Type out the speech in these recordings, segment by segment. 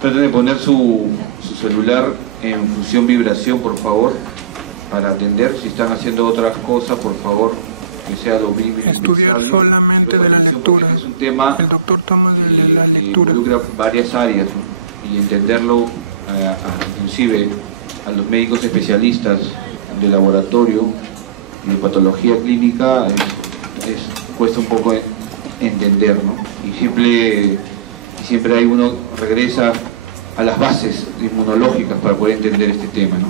Traten de poner su celular en función vibración, por favor, para atender. Si están haciendo otras cosas, por favor, que sea lo mínimo. Estudiar solamente de la lectura. Es un tema, el doctor toma de la lectura. Involucra varias áreas, ¿no? Y entenderlo, inclusive a los médicos especialistas de laboratorio y de patología clínica, cuesta un poco entender, ¿no? Y siempre hay uno regresa a las bases inmunológicas para poder entender este tema, ¿no?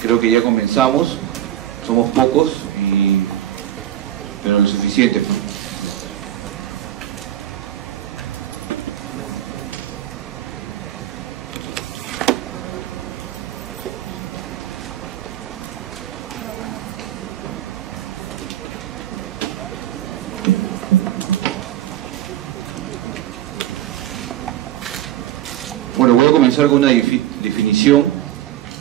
Creo que ya comenzamos, somos pocos, pero lo suficiente, ¿no? Bueno, voy a comenzar con una definición.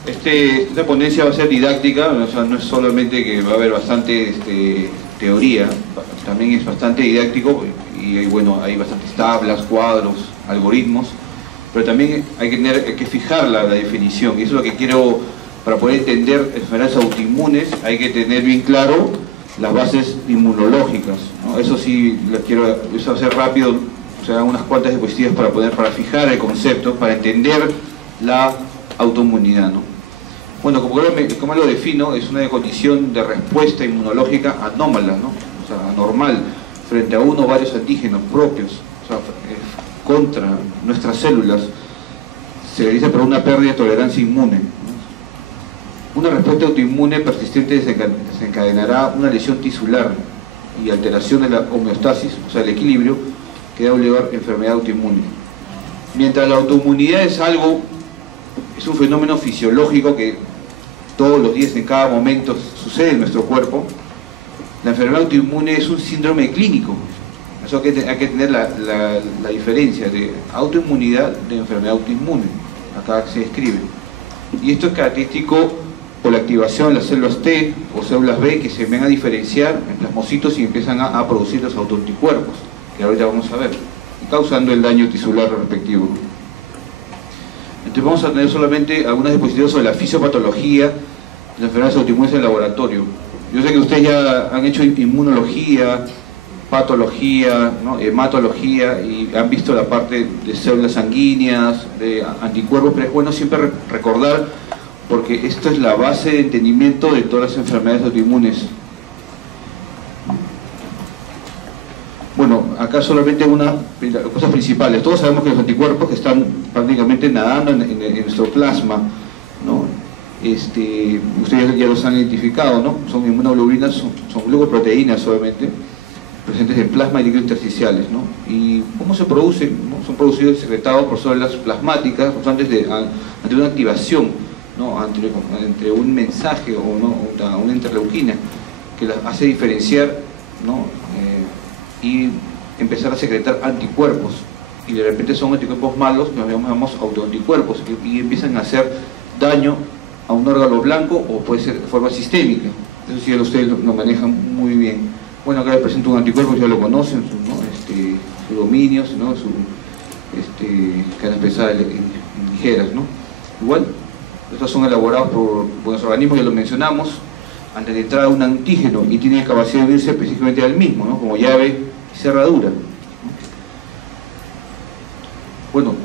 Esta ponencia va a ser didáctica, o sea, no es solamente que va a haber bastante teoría, también es bastante didáctico y bueno, hay bastantes tablas, cuadros, algoritmos, pero también hay que fijar la definición, y eso es lo que quiero. Para poder entender enfermedades autoinmunes hay que tener bien claro las bases inmunológicas, ¿no? Eso sí, eso va a ser rápido. O sea, unas cuantas diapositivas para fijar el concepto, para entender la autoinmunidad, ¿no? Bueno, como lo defino, es una condición de respuesta inmunológica anómala, ¿no? O sea, anormal, frente a uno o varios antígenos propios, o sea, contra nuestras células. Se realiza por una pérdida de tolerancia inmune, ¿no? Una respuesta autoinmune persistente desencadenará una lesión tisular y alteración de la homeostasis, o sea, el equilibrio, que da lugar a enfermedad autoinmune. Mientras la autoinmunidad es un fenómeno fisiológico que todos los días, en cada momento, sucede en nuestro cuerpo, la enfermedad autoinmune es un síndrome clínico. Eso hay que tener la diferencia de autoinmunidad de enfermedad autoinmune. Acá se describe. Y esto es característico por la activación de las células T o células B, que se ven a diferenciar en plasmocitos y empiezan a producir los autoanticuerpos, que ahorita vamos a ver, causando el daño tisular respectivo. Entonces vamos a tener solamente algunas diapositivas sobre la fisiopatología de las enfermedades autoinmunes en el laboratorio. Yo sé que ustedes ya han hecho inmunología, patología, ¿no? Hematología, y han visto la parte de células sanguíneas, de anticuerpos, pero es bueno siempre recordar, porque esto es la base de entendimiento de todas las enfermedades autoinmunes. Bueno, acá solamente unas cosas principales. Todos sabemos que los anticuerpos, que están prácticamente nadando en nuestro plasma, ¿no? Ustedes ya los han identificado, ¿no? Son inmunoglobulinas, son glucoproteínas obviamente, presentes en plasma y líquidos intersticiales, ¿no? ¿Y cómo se producen? ¿No? Son producidos y secretados por células plasmáticas ante una activación, ¿no? Entre un mensaje o ¿no? una interleuquina que las hace diferenciar, ¿no? Y empezar a secretar anticuerpos, y de repente son anticuerpos malos, que nos llamamos autoanticuerpos, y empiezan a hacer daño a un órgano blanco, o puede ser de forma sistémica. Eso sí, ustedes lo manejan muy bien. Bueno, acá les presento un anticuerpo, ya lo conocen, sus dominios, ¿no? Cadenas pesadas ligeras, ¿no? Igual, estos son elaborados por buenos organismos, ya lo mencionamos, antes de entrar a un antígeno, y tiene capacidad de unirse específicamente al mismo, ¿no? Como llave y cerradura. Bueno,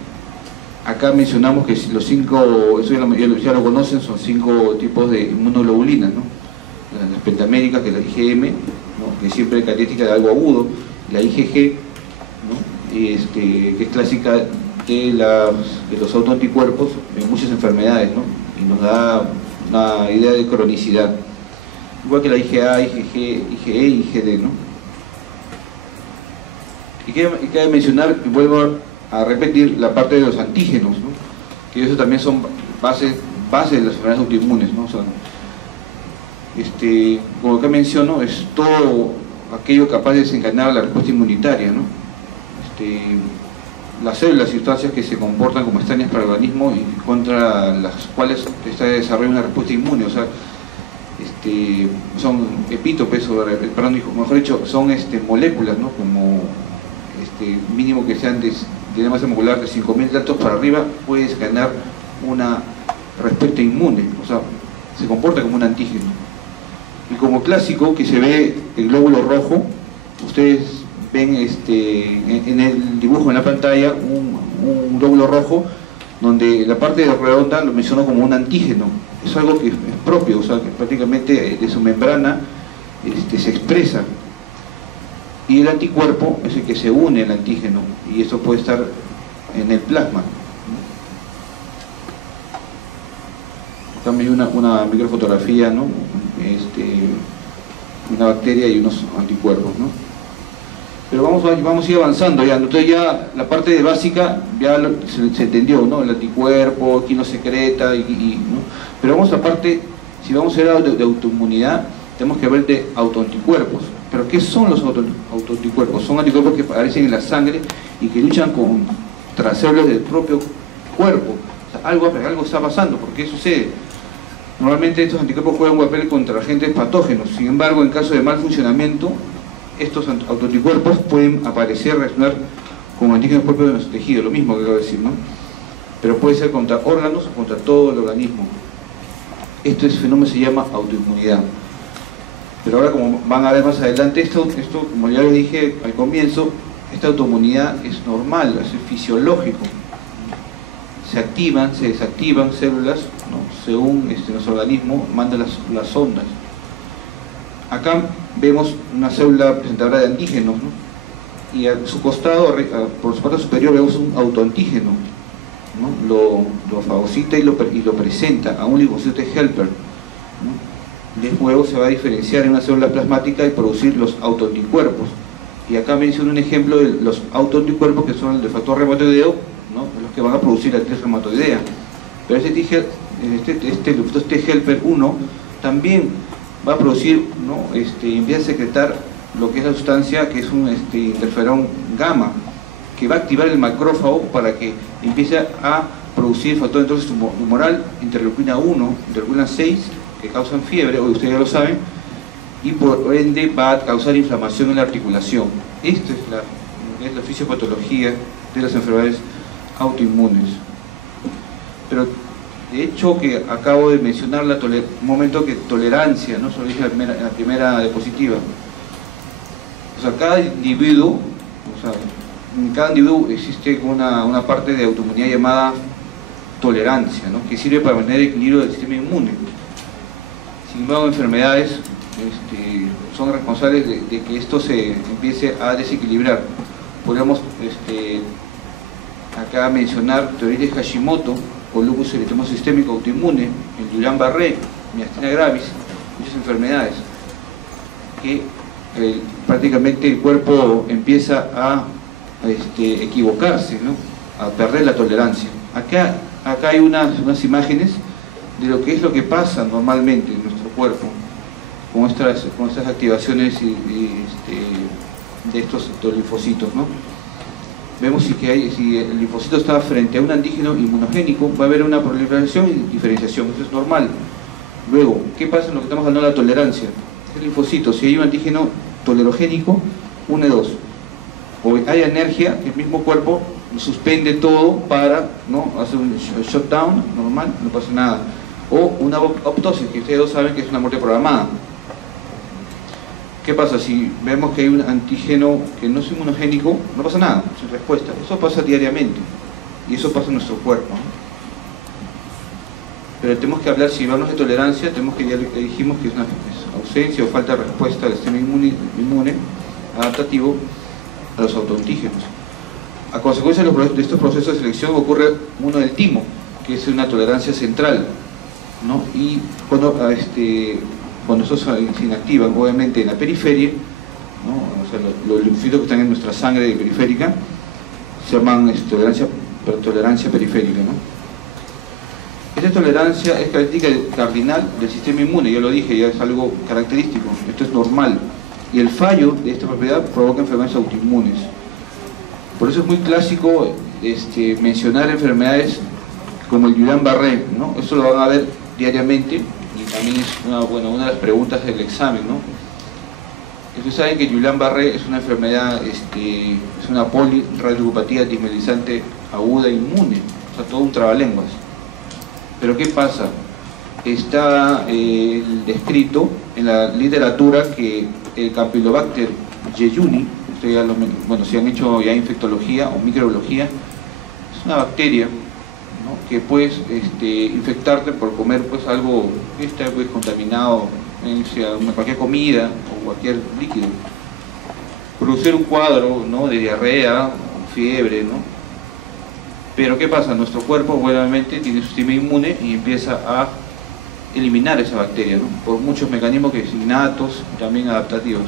acá mencionamos que los 5, eso ya lo conocen, son 5 tipos de inmunoglobulinas, ¿no? Las pentaméricas, que es la IgM, ¿no? Que siempre es característica de algo agudo, la IgG, ¿no? Que es clásica de los autoanticuerpos en muchas enfermedades, ¿no? Y nos da una idea de cronicidad. Igual que la IgA, IgG, IgE y IgD, ¿no? Y cabe mencionar, y vuelvo a repetir, la parte de los antígenos, ¿no? Que eso también son base de las enfermedades autoinmunes, ¿no? Como acá menciono, es todo aquello capaz de desencadenar la respuesta inmunitaria, ¿no? Las células y sustancias que se comportan como extrañas para el organismo y contra las cuales está desarrolla una respuesta inmune, o sea, son epítopes, mejor dicho, son moléculas, ¿no? Como mínimo que sean tiene masa molecular de 5.000 datos para arriba, puedes ganar una respuesta inmune, o sea, se comporta como un antígeno. Y como clásico que se ve el glóbulo rojo, ustedes ven en el dibujo en la pantalla un glóbulo rojo donde la parte redonda lo menciono como un antígeno. Es algo que es propio, o sea, que prácticamente de su membrana se expresa. Y el anticuerpo es el que se une al antígeno, y eso puede estar en el plasma. También una microfotografía, ¿no? Una bacteria y unos anticuerpos, ¿no? Pero vamos a ir avanzando ya. Entonces ya la parte básica ya se entendió, ¿no? El anticuerpo, quién lo secreta, ¿no? Pero vamos a la parte, si vamos a ver de autoinmunidad, tenemos que ver de autoanticuerpos. ¿Pero qué son los autoanticuerpos? Son anticuerpos que aparecen en la sangre y que luchan contra células del propio cuerpo. O sea, algo está pasando. ¿Por qué sucede? Normalmente estos anticuerpos juegan un papel contra agentes patógenos. Sin embargo, en caso de mal funcionamiento, estos autoanticuerpos pueden reaccionar con antígenos propios de nuestro tejido, lo mismo que acabo de decir, ¿no? Pero puede ser contra órganos o contra todo el organismo. Este fenómeno se llama autoinmunidad. Pero ahora, como van a ver más adelante, esto como ya les dije al comienzo, esta autoinmunidad es normal, es fisiológico. Se activan, se desactivan células, ¿no? Según nuestro organismo manda las ondas. Acá vemos una célula presentadora de antígenos, ¿no? Y a su costado, por su parte superior, vemos un autoantígeno, ¿no? Lo fagocita y lo presenta a un linfocito T helper, ¿no? Y luego se va a diferenciar en una célula plasmática y producir los autoanticuerpos. Y acá menciono un ejemplo de los autoanticuerpos que son el de factor reumatoideo, ¿no? Los que van a producir la artritis reumatoidea. Pero este linfocito T helper 1 también va a producir, ¿no? Empieza a secretar lo que es la sustancia que es un interferón gamma, que va a activar el macrófago para que empiece a producir factor de necrosis tumoral, interleucina 1, interleucina 6, que causan fiebre, hoy ustedes ya lo saben, y por ende va a causar inflamación en la articulación. Esta es la fisiopatología de las enfermedades autoinmunes. Pero de hecho, que acabo de mencionar un momento que tolerancia, ¿no? Eso lo dije en la primera diapositiva. O sea, en cada individuo existe una parte de autoinmunidad llamada tolerancia, ¿no? Que sirve para mantener el equilibrio del sistema inmune. Sin embargo, enfermedades son responsables de que esto se empiece a desequilibrar. Podríamos acá mencionar teoría de Hashimoto, o lupus eritematoso sistémico autoinmune, el Guillain-Barré, miastenia gravis, muchas enfermedades que prácticamente el cuerpo empieza a equivocarse, ¿no? A perder la tolerancia. Acá hay unas imágenes de lo que pasa normalmente en nuestro cuerpo con estas activaciones de estos linfocitos, ¿no? Vemos si el linfocito está frente a un antígeno inmunogénico, va a haber una proliferación y diferenciación, eso es normal. Luego, ¿qué pasa en lo que estamos hablando de la tolerancia? El linfocito, si hay un antígeno tolerogénico, une dos. O hay anergia, el mismo cuerpo suspende todo para, ¿no? Hacer un shutdown normal, no pasa nada. O una apoptosis, que ustedes dos saben que es una muerte programada. ¿Qué pasa? Si vemos que hay un antígeno que no es inmunogénico, no pasa nada, sin respuesta. Eso pasa diariamente y eso pasa en nuestro cuerpo, ¿no? Pero tenemos que hablar, si hablamos de tolerancia, ya le dijimos que es una ausencia o falta de respuesta del sistema inmune adaptativo a los autoantígenos. A consecuencia de estos procesos de selección ocurre uno del timo, que es una tolerancia central, ¿no? Y cuando estos se inactivan, obviamente en la periferia, ¿no? O sea, los linfocitos que están en nuestra sangre periférica se llaman tolerancia periférica, ¿no? Esta tolerancia es característica cardinal del sistema inmune, ya lo dije, ya es algo característico, esto es normal. Y el fallo de esta propiedad provoca enfermedades autoinmunes. Por eso es muy clásico mencionar enfermedades como el Guillain-Barré, ¿no? Eso lo van a ver diariamente. Y también es una de las preguntas del examen, ¿no? Ustedes saben que Guillain-Barré es una enfermedad, es una poliradiopatía dismelizante aguda inmune, o sea, todo un trabalenguas. Pero ¿qué pasa? Está descrito en la literatura que el Campylobacter jejuni, ustedes ya bueno, si han hecho ya infectología o microbiología, es una bacteria, ¿no?, que puedes infectarte por comer pues algo que está pues contaminado, sea cualquier comida o cualquier líquido, producir un cuadro, ¿no?, de diarrea, fiebre, ¿no? Pero ¿qué pasa? Nuestro cuerpo obviamente tiene su sistema inmune y empieza a eliminar esa bacteria, ¿no?, por muchos mecanismos que son innatos, también adaptativos.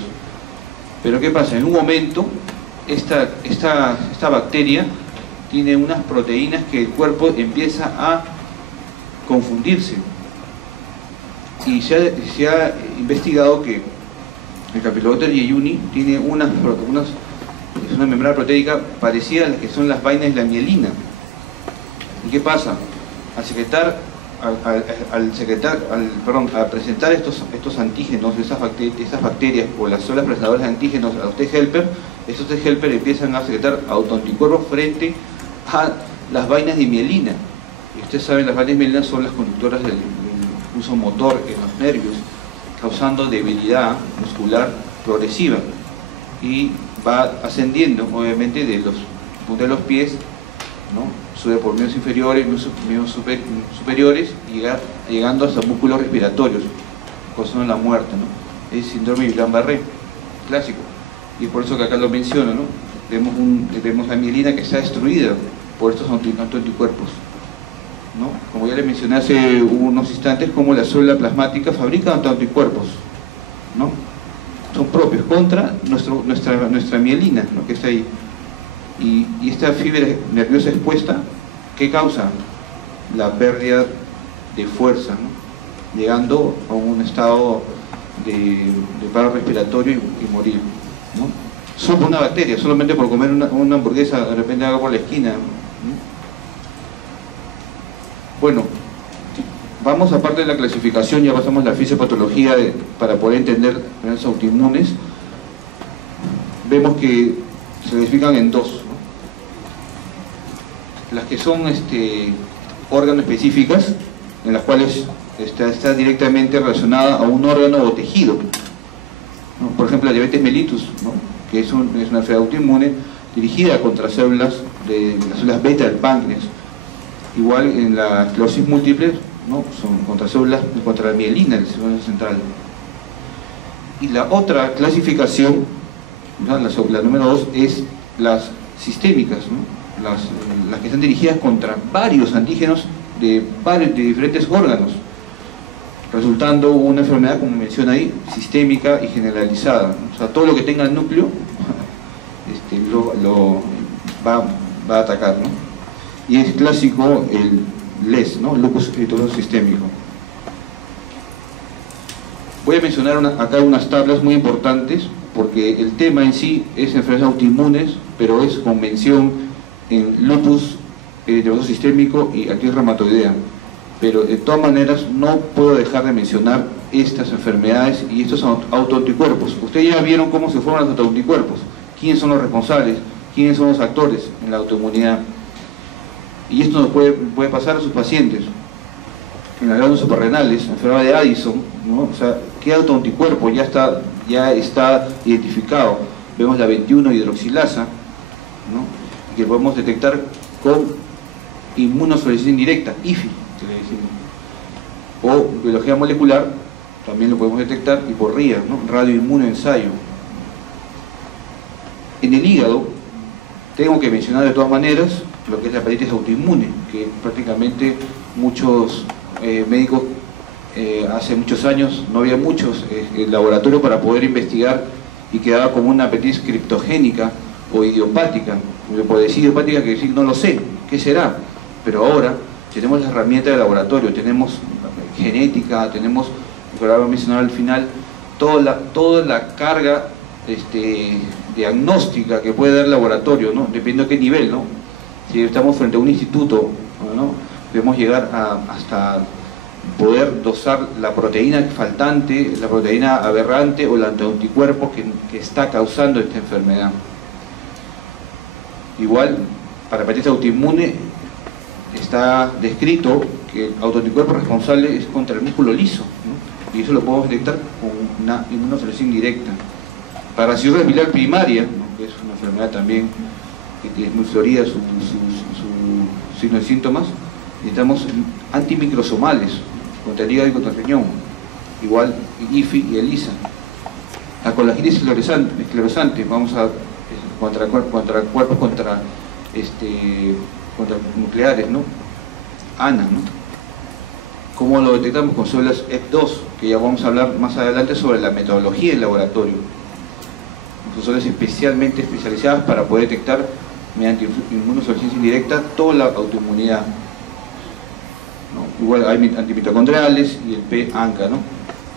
Pero ¿qué pasa? En un momento esta bacteria tiene unas proteínas que el cuerpo empieza a confundirse. Y se ha investigado que el Campylobacter jejuni tiene es una membrana proteica parecida a las que son las vainas de la mielina. ¿Y qué pasa? Al presentar estos antígenos, esas bacterias o las células presentadoras de antígenos a los T-helper, estos T-helper empiezan a secretar autoanticuerpos frente a las vainas de mielina. Y ustedes saben, las vainas de mielina son las conductoras del uso motor en los nervios, causando debilidad muscular progresiva, y va ascendiendo obviamente de los puntas de los pies, ¿no?, sube por miembros inferiores, miembros superiores, llegando hasta músculos respiratorios, causando la muerte, ¿no? Es síndrome de Guillain-Barré, clásico, y por eso que acá lo menciono, ¿no? Vemos la mielina que está destruida por estos anticuerpos, ¿no? Como ya les mencioné hace unos instantes, como la célula plasmática fabrica anticuerpos, ¿no?, son propios contra nuestra mielina, ¿no?, que está ahí. Y esta fibra nerviosa expuesta, ¿qué causa? La pérdida de fuerza, ¿no?, llegando a un estado de paro respiratorio y morir, ¿no? Solo una bacteria, solamente por comer una hamburguesa de repente haga por la esquina, ¿no? Bueno, vamos aparte de la clasificación, ya pasamos a la fisiopatología para poder entender enfermedades autoinmunes. Vemos que se clasifican en dos, ¿no? Las que son órganos específicas, en las cuales está directamente relacionada a un órgano o tejido, ¿no? Por ejemplo, la diabetes mellitus, ¿no?, que es una enfermedad autoinmune dirigida contra las células beta del páncreas. Igual en la esclerosis múltiple, ¿no?, son contra la mielina del sistema central. Y la otra clasificación, ¿no?, la número 2, es las sistémicas, ¿no?, las que están dirigidas contra varios antígenos de diferentes órganos, resultando una enfermedad, como menciona ahí, sistémica y generalizada, ¿no? O sea, todo lo que tenga el núcleo va a atacar, ¿no? Y es clásico el LES, ¿no?, lupus eritematoso sistémico. Voy a mencionar acá unas tablas muy importantes, porque el tema en sí es enfermedades autoinmunes, pero es con mención en lupus eritematoso sistémico y artritis reumatoidea. Pero de todas maneras no puedo dejar de mencionar estas enfermedades y estos autoanticuerpos. Ustedes ya vieron cómo se forman los autoanticuerpos, quiénes son los responsables, quiénes son los actores en la autoinmunidad. Y esto nos puede pasar a sus pacientes. En las glándulas suprarrenales, enfermedad de Addison, ¿no?, o sea, ¿qué autoanticuerpo ya está identificado? Vemos la 21-hidroxilasa, ¿no?, que podemos detectar con inmunofluorescencia indirecta, IFI, que le decimos. O biología molecular, también lo podemos detectar, y por RIA, ¿no?, radioinmunoensayo. En el hígado, tengo que mencionar de todas maneras lo que es la hepatitis autoinmune, que prácticamente muchos médicos, hace muchos años no había muchos laboratorios para poder investigar, y quedaba como una hepatitis criptogénica o idiopática. Por decir idiopática, que decir no lo sé, ¿qué será? Pero ahora tenemos la herramienta de laboratorio, tenemos genética, tenemos, lo que ahora voy a mencionar al final, toda la carga diagnóstica que puede dar el laboratorio, ¿no?, dependiendo de qué nivel, ¿no? Si estamos frente a un instituto, ¿no?, podemos llegar hasta poder dosar la proteína faltante, la proteína aberrante o el anticuerpo que está causando esta enfermedad. Igual, para hepatitis autoinmune está descrito que el autoanticuerpo responsable es contra el músculo liso, ¿no? Y eso lo podemos detectar con una inmunoselección directa. Para cirrosis biliar primaria, ¿no?, que es una enfermedad también que es muy florida su signos y síntomas, necesitamos antimicrosomales contra el hígado y contra el riñón, igual IFI y ELISA. La colagitis esclerosante, vamos a contra cuerpos contra nucleares, ¿no? ANA, ¿no? ¿Cómo lo detectamos? Con células EP2, que ya vamos a hablar más adelante sobre la metodología del laboratorio. Son células especialmente especializadas para poder detectar mediante inmunoselección indirecta toda la autoinmunidad, ¿no? Igual hay antimitocondriales y el P-ANCA, ¿no?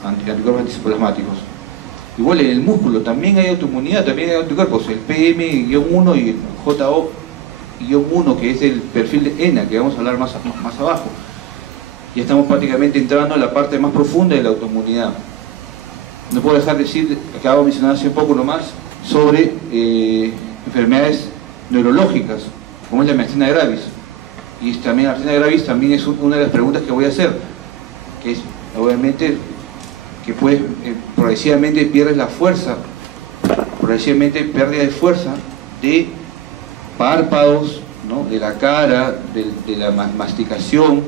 Anticuerpos anticitoplasmáticos. Igual en el músculo también hay autoinmunidad, también hay anticuerpos, el PM-1 y el JO-1, que es el perfil de ENA, que vamos a hablar más abajo. Ya estamos prácticamente entrando en la parte más profunda de la autoinmunidad. No puedo dejar de decir, acabo de mencionar hace poco nomás, sobre enfermedades neurológicas, como es la miastenia gravis. Y también la miastenia gravis también es una de las preguntas que voy a hacer, que es, obviamente, que puedes, progresivamente pierdes la fuerza, progresivamente pérdida de fuerza de párpados, ¿no?, de la cara, de la masticación,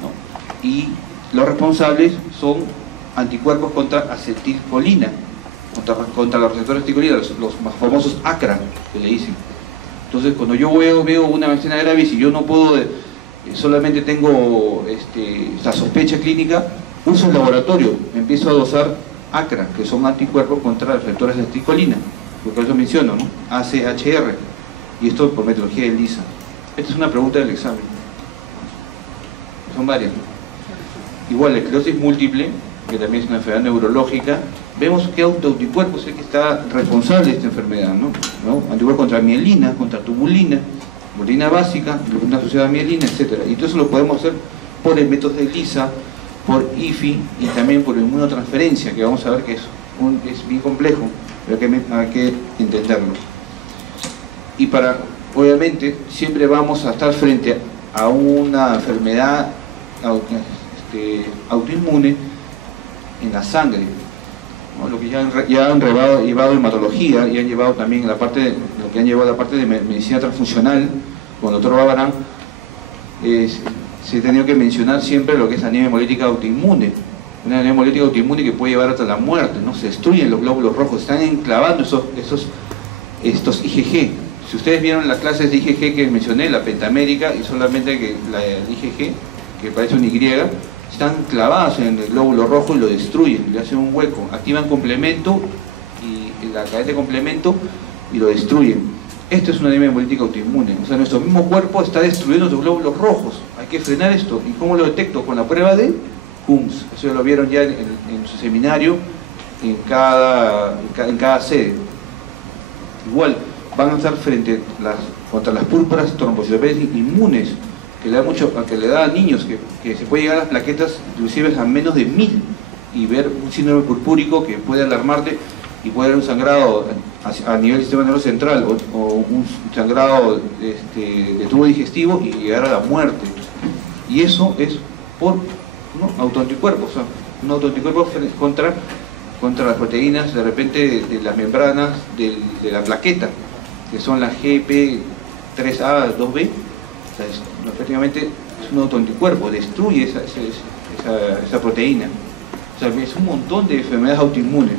¿no? Y los responsables son anticuerpos contra acetilcolina, contra los receptores de acetilcolina, los más famosos ACRA, que le dicen. Entonces, cuando yo veo una miastenia gravis y yo no puedo, solamente tengo esta sospecha clínica, uso el laboratorio, empiezo a dosar ACRA, que son anticuerpos contra receptores de acetilcolina, porque eso menciono, ¿no? ACHR, y esto por metodología de ELISA. Esta es una pregunta del examen. Son varias, ¿no? Igual, la esclerosis múltiple, que también es una enfermedad neurológica, vemos que anticuerpo es el que está responsable de esta enfermedad, ¿no? Anticuerpos contra mielina, contra tubulina, globulina básica, globulina asociada a mielina, etc. Y todo eso lo podemos hacer por el método de ELISA, por IFI y también por inmunotransferencia, que vamos a ver que es bien complejo, pero hay que entenderlo. Y obviamente, siempre vamos a estar frente a una enfermedad autoinmune en la sangre, ¿no? Lo que ya han llevado hematología y han llevado también lo que han llevado la parte de medicina transfusional con el doctor Babarán, se ha tenido que mencionar siempre lo que es anemia hemolítica autoinmune, una anemia hemolítica autoinmune que puede llevar hasta la muerte, ¿no? Se destruyen los glóbulos rojos, están enclavando estos IgG. Si ustedes vieron las clases de IgG que mencioné, la pentamérica y solamente que la IgG, que parece un Y, están clavadas en el glóbulo rojo y lo destruyen, le hacen un hueco, activan complemento y la cadena de complemento y lo destruyen. Esto es una anemia hemolítica autoinmune, o sea, nuestro mismo cuerpo está destruyendo los glóbulos rojos. Hay que frenar esto. ¿Y cómo lo detecto? Con la prueba de Humes. Eso ya lo vieron ya en su seminario, en cada sede. Igual, van a estar contra las púrpuras trombocitopenias inmunes, que le da a niños, que se puede llegar a las plaquetas inclusive a menos de 1000, y ver un síndrome purpúrico que puede alarmarte y puede haber un sangrado a nivel del sistema nervioso central o un sangrado de tubo digestivo y llegar a la muerte. Y eso es por autoanticuerpos, o sea, un autoanticuerpo contra las proteínas de repente de las membranas de la plaqueta, que son las GP3A2B. O sea, prácticamente es un autoanticuerpo, destruye esa proteína. O sea, es un montón de enfermedades autoinmunes.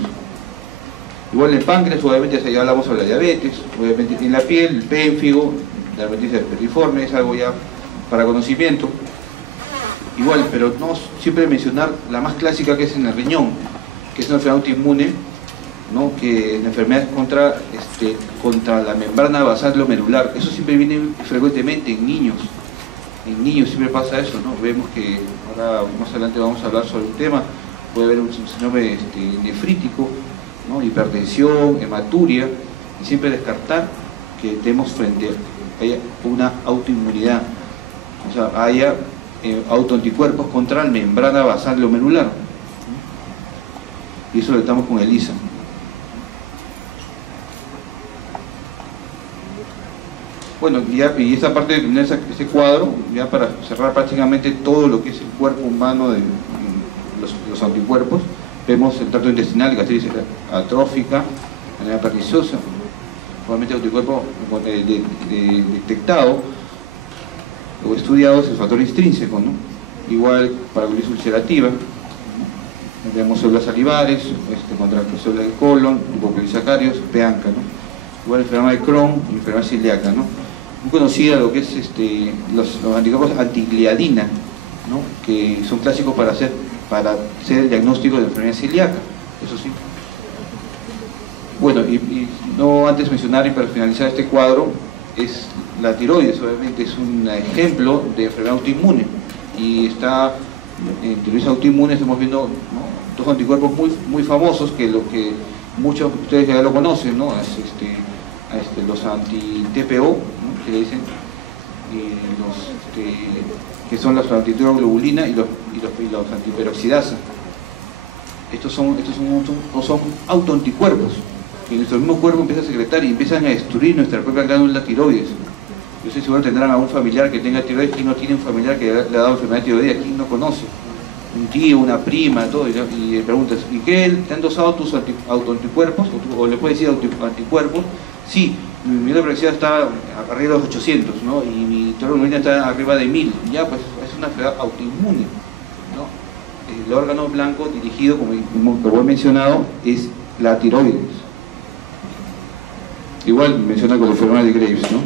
Igual en el páncreas, obviamente ya hablamos sobre la diabetes, obviamente en la piel, el pénfigo, la diabetes herpetiforme, es algo ya para conocimiento. Igual, pero no siempre mencionar la más clásica, que es en el riñón, que es una enfermedad autoinmune, ¿no? Que es una enfermedad contra la membrana basal glomerular. Eso siempre viene frecuentemente en niños. En niños siempre pasa eso, ¿no? Vemos que ahora más adelante vamos a hablar sobre un tema, puede haber un síndrome nefrítico, ¿no? Hipertensión, hematuria, y siempre descartar que estemos frente a una autoinmunidad, o sea, haya autoanticuerpos contra la membrana basal glomerular. Y eso lo estamos con ELISA. Bueno, y esta parte de tener este cuadro, ya para cerrar prácticamente todo lo que es el cuerpo humano de los anticuerpos, vemos el tracto intestinal, gastritis atrófica, manera perniciosa, probablemente anticuerpo detectado o estudiado es el factor intrínseco, ¿no? Igual para la colitis ulcerativa, ¿no? Vemos células salivares, contra células del colon, lipopolisacáridos, peanca, ¿no? Igual enfermedad de Crohn y enfermedad celíaca, ¿no? Muy conocida lo que es los anticuerpos antigliadina, ¿no? Que son clásicos para hacer el diagnóstico de enfermedad celíaca, eso sí. Bueno, y no antes mencionar y para finalizar este cuadro, es la tiroides, obviamente es un ejemplo de enfermedad autoinmune, y está en tiroides autoinmune estamos viendo, ¿no?, dos anticuerpos muy famosos que muchos de ustedes ya lo conocen, ¿no? Los anti-TPO, ¿no?, que le dicen, que son los antitiroglobulina y los antiperoxidasa. Estos son autoanticuerpos que nuestro mismo cuerpo empieza a secretar y empiezan a destruir nuestra propia glándula tiroides. Yo sé si seguro tendrán algún familiar que tenga tiroides. ¿Quién no tiene un familiar que le ha dado enfermedad tiroidea? ¿Quién no conoce? Un tío, una prima, todo, y le preguntas, ¿y qué? ¿Te han dosado tus autoanticuerpos? O le puedes decir anticuerpos. Sí, mi peroxidasa está arriba de los 800, ¿no? Y mi tiroglobulina está arriba de 1000. Ya, pues es una enfermedad autoinmune, ¿no? El órgano blanco dirigido, como he mencionado, es la tiroides. Igual menciona con la enfermedad de Graves, ¿no?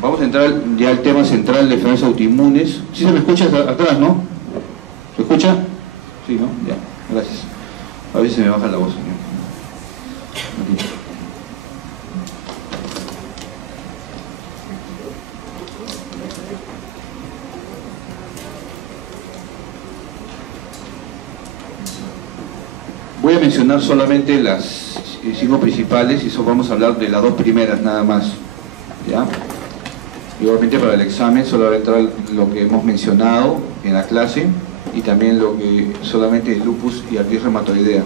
Vamos a entrar ya al tema central de enfermedades autoinmunes. ¿Sí se me escucha atrás, no? ¿Se escucha? Sí, ¿no? Ya, gracias. A veces me baja la voz, ¿no? Voy a mencionar solamente las 5 principales y eso vamos a hablar de las 2 primeras nada más, ¿ya? Y obviamente para el examen solo va a entrar lo que hemos mencionado en la clase y también lo que solamente es lupus y artritis reumatoidea,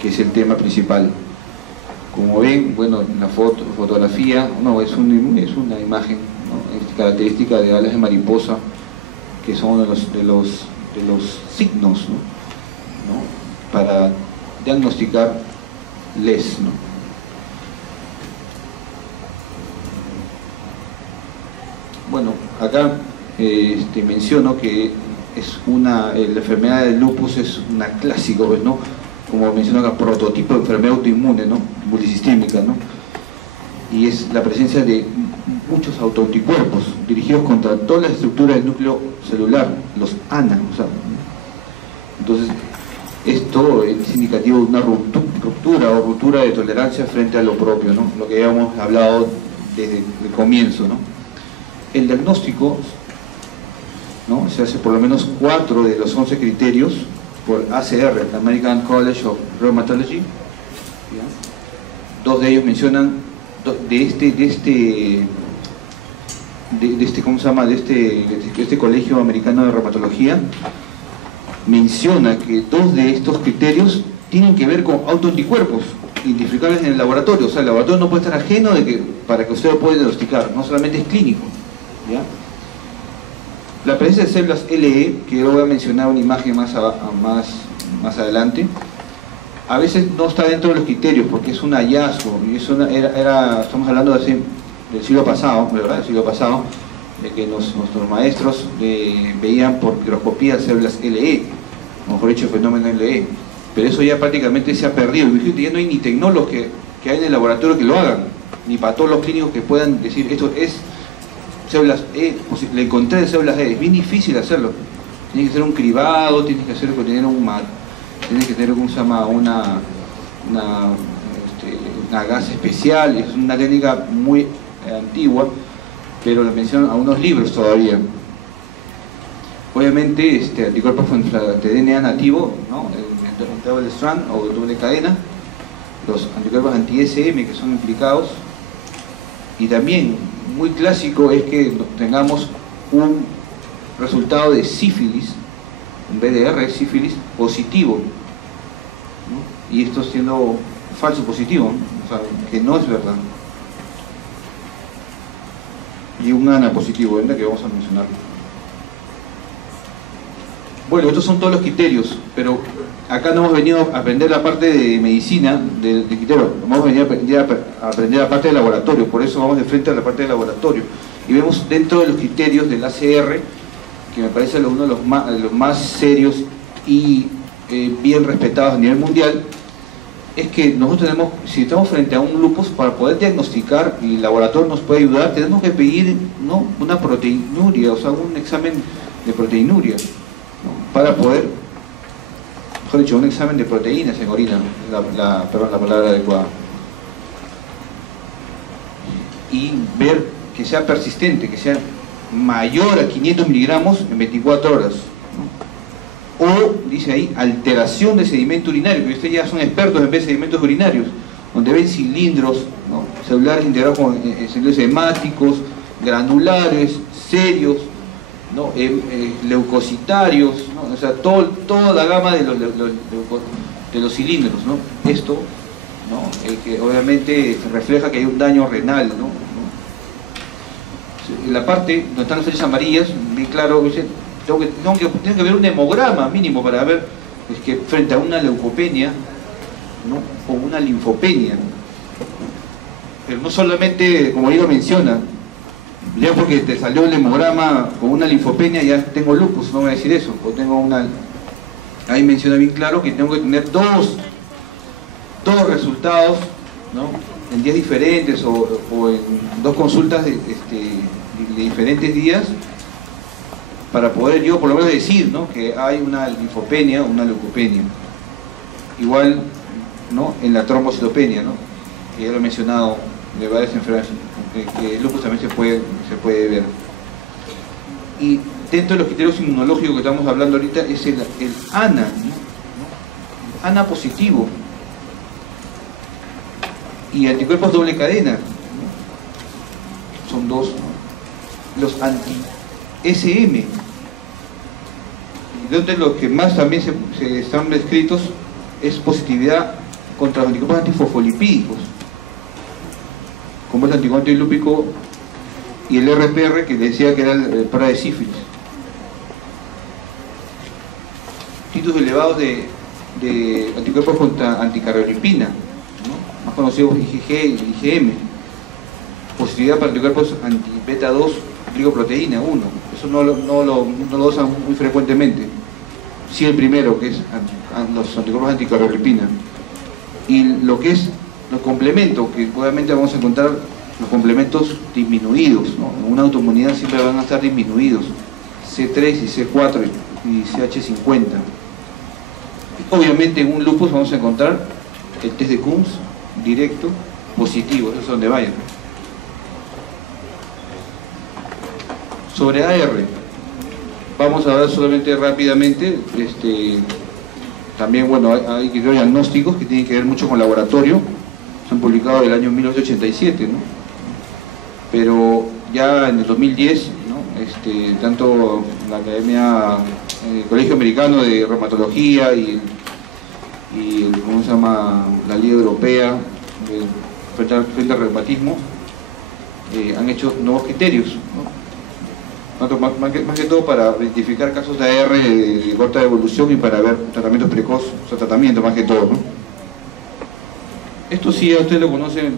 que es el tema principal. Como ven, bueno, en la fotografía, no, es una imagen, ¿no?, es característica de alas de mariposa, que son uno de los signos, ¿no? Para diagnosticar LES, ¿no? Bueno, acá menciono que la enfermedad del lupus es una clásica, ¿no? Como menciono acá, prototipo de enfermedad autoinmune, ¿no?, mulisistémica, ¿no? Y es la presencia de muchos autoanticuerpos dirigidos contra todas las estructuras del núcleo celular, los ANA, o sea, entonces esto es indicativo de una ruptura de tolerancia frente a lo propio, ¿no?, lo que habíamos hablado desde el comienzo, ¿no? El diagnóstico, ¿no?, se hace por lo menos 4 de los 11 criterios por ACR, American College of Rheumatology, ¿ya? 2 de ellos mencionan de este colegio americano de reumatología, menciona que 2 de estos criterios tienen que ver con autoanticuerpos identificables en el laboratorio. O sea, el laboratorio no puede estar ajeno para que usted lo pueda diagnosticar, no solamente es clínico, ¿ya? La presencia de células LE, que yo voy a mencionar una imagen más adelante, a veces no está dentro de los criterios porque es un hallazgo, y estamos hablando del siglo pasado, ¿verdad? Del siglo pasado, de que nuestros maestros veían por microscopía células LE, o mejor dicho, el fenómeno LE, pero eso ya prácticamente se ha perdido. Ya no hay ni tecnólogos que hay en el laboratorio que lo hagan, ni patólogos clínicos que puedan decir esto es células E, le encontré de células E. Es bien difícil hacerlo, tienes que hacer un cribado, tienes que tener una gasa especial, es una técnica muy antigua, pero la mencionan a unos libros todavía. Obviamente anticuerpos de DNA nativo, ¿no?, el double strand o doble cadena, los anticuerpos anti-SM que son implicados, Y también, muy clásico es que tengamos un resultado de sífilis, un BDR sífilis positivo, ¿no? Y esto siendo falso positivo, ¿no? O sea, que no es verdad. Y un ANA positivo, ¿verdad? Que vamos a mencionar. Bueno, estos son todos los criterios, pero acá no hemos venido a aprender la parte de medicina, de criterio, hemos venido a aprender la parte de laboratorio, por eso vamos de frente a la parte de laboratorio. Y vemos dentro de los criterios del ACR, que me parece uno de los más serios y bien respetados a nivel mundial, es que nosotros tenemos, si estamos frente a un lupus, para poder diagnosticar, y el laboratorio nos puede ayudar, tenemos que pedir, ¿no?, una proteinuria, o sea, un examen de proteinuria, ¿no?, para poder, mejor dicho, un examen de proteínas en orina, perdón, la palabra adecuada, y ver que sea persistente, que sea mayor a 500 miligramos en 24 horas, ¿no? O, dice ahí, alteración de sedimento urinario, que ustedes ya son expertos en ver sedimentos urinarios, donde ven cilindros, ¿no?, celulares integrados con cilindros hemáticos, granulares, serios, ¿no?, leucocitarios, ¿no?, o sea, toda la gama de los cilindros, ¿no? Esto, ¿no?, que obviamente refleja que hay un daño renal, ¿no? En la parte donde están las flechas amarillas, bien claro, tengo que ver un hemograma mínimo para ver que frente a una leucopenia, ¿no?, o una linfopenia, pero no solamente, como ahí lo menciona, ya porque te salió el hemograma con una linfopenia ya tengo lupus, no voy a decir eso, o tengo una, ahí menciona bien claro que tengo que tener dos resultados, ¿no?, en días diferentes o en dos consultas de diferentes días, para poder yo por lo menos decir, ¿no?, que hay una linfopenia o una leucopenia. Igual, ¿no?, en la trombocitopenia, ¿no?, que ya lo he mencionado, de varias enfermedades, que el lupus también se puede ver. Y dentro de los criterios inmunológicos que estamos hablando ahorita es el ANA, ¿no?, ANA positivo, y anticuerpos doble cadena, ¿no?, son dos, ¿no?, los anti-SM, y donde los que más también se están descritos es positividad contra los anticuerpos antifosfolipídicos, como el anticuerpo antilúpico y el RPR, que decía que era el para de sífilis. Títulos elevados de anticuerpos contra anticardiolipina, ¿no?, más conocidos IgG y IgM. Positividad para anticuerpos anti-beta 2 glicoproteína 1, eso no lo usan muy frecuentemente. Sí, el primero, que es los anticuerpos anticardiolipina. Y lo que es los complementos, que obviamente vamos a encontrar los complementos disminuidos, ¿no?, en una autoinmunidad siempre van a estar disminuidos, C3 y C4 y CH50. Y obviamente en un lupus vamos a encontrar el test de Coombs directo, positivo, eso es donde vayan. Sobre AR, vamos a ver solamente rápidamente, también, bueno, hay criterios diagnósticos que tienen que ver mucho con laboratorio, se han publicado del año 1987, ¿no?, pero ya en el 2010, ¿no?, tanto la Academia, el Colegio Americano de Reumatología y ¿cómo se llama?, la Liga Europea frente al reumatismo, han hecho nuevos criterios, ¿no?, más que todo para identificar casos de AR de corta evolución y para ver tratamientos precoces, o sea, tratamiento más que todo, ¿no? Esto sí, a ustedes lo conocen,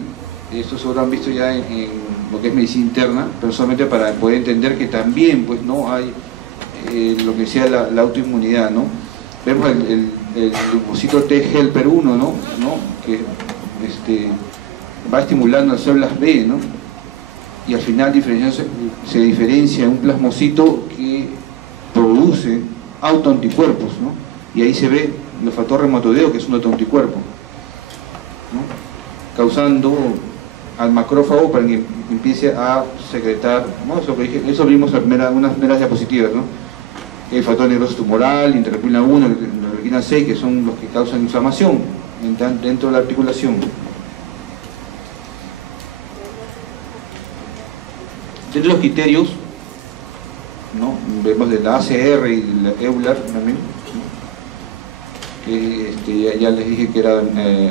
esto seguro han visto ya en lo que es medicina interna, pero solamente para poder entender que también, pues, no hay lo que sea la autoinmunidad, ¿no? Vemos el leucocito T-helper 1, ¿no? Que va estimulando las células B, ¿no?, y al final se diferencia en un plasmocito que produce autoanticuerpos, ¿no?, y ahí se ve el factor reumatoideo, que es un autoanticuerpo, ¿no?, causando al macrófago para que empiece a secretar, ¿no?, eso vimos en unas primeras diapositivas, ¿no?, el factor de necrosis tumoral, interleuquina 1, interleuquina 6, que son los que causan inflamación dentro de la articulación. Entre los criterios, ¿no? Vemos de la ACR y de la EULAR también, ¿no? Que ya les dije que era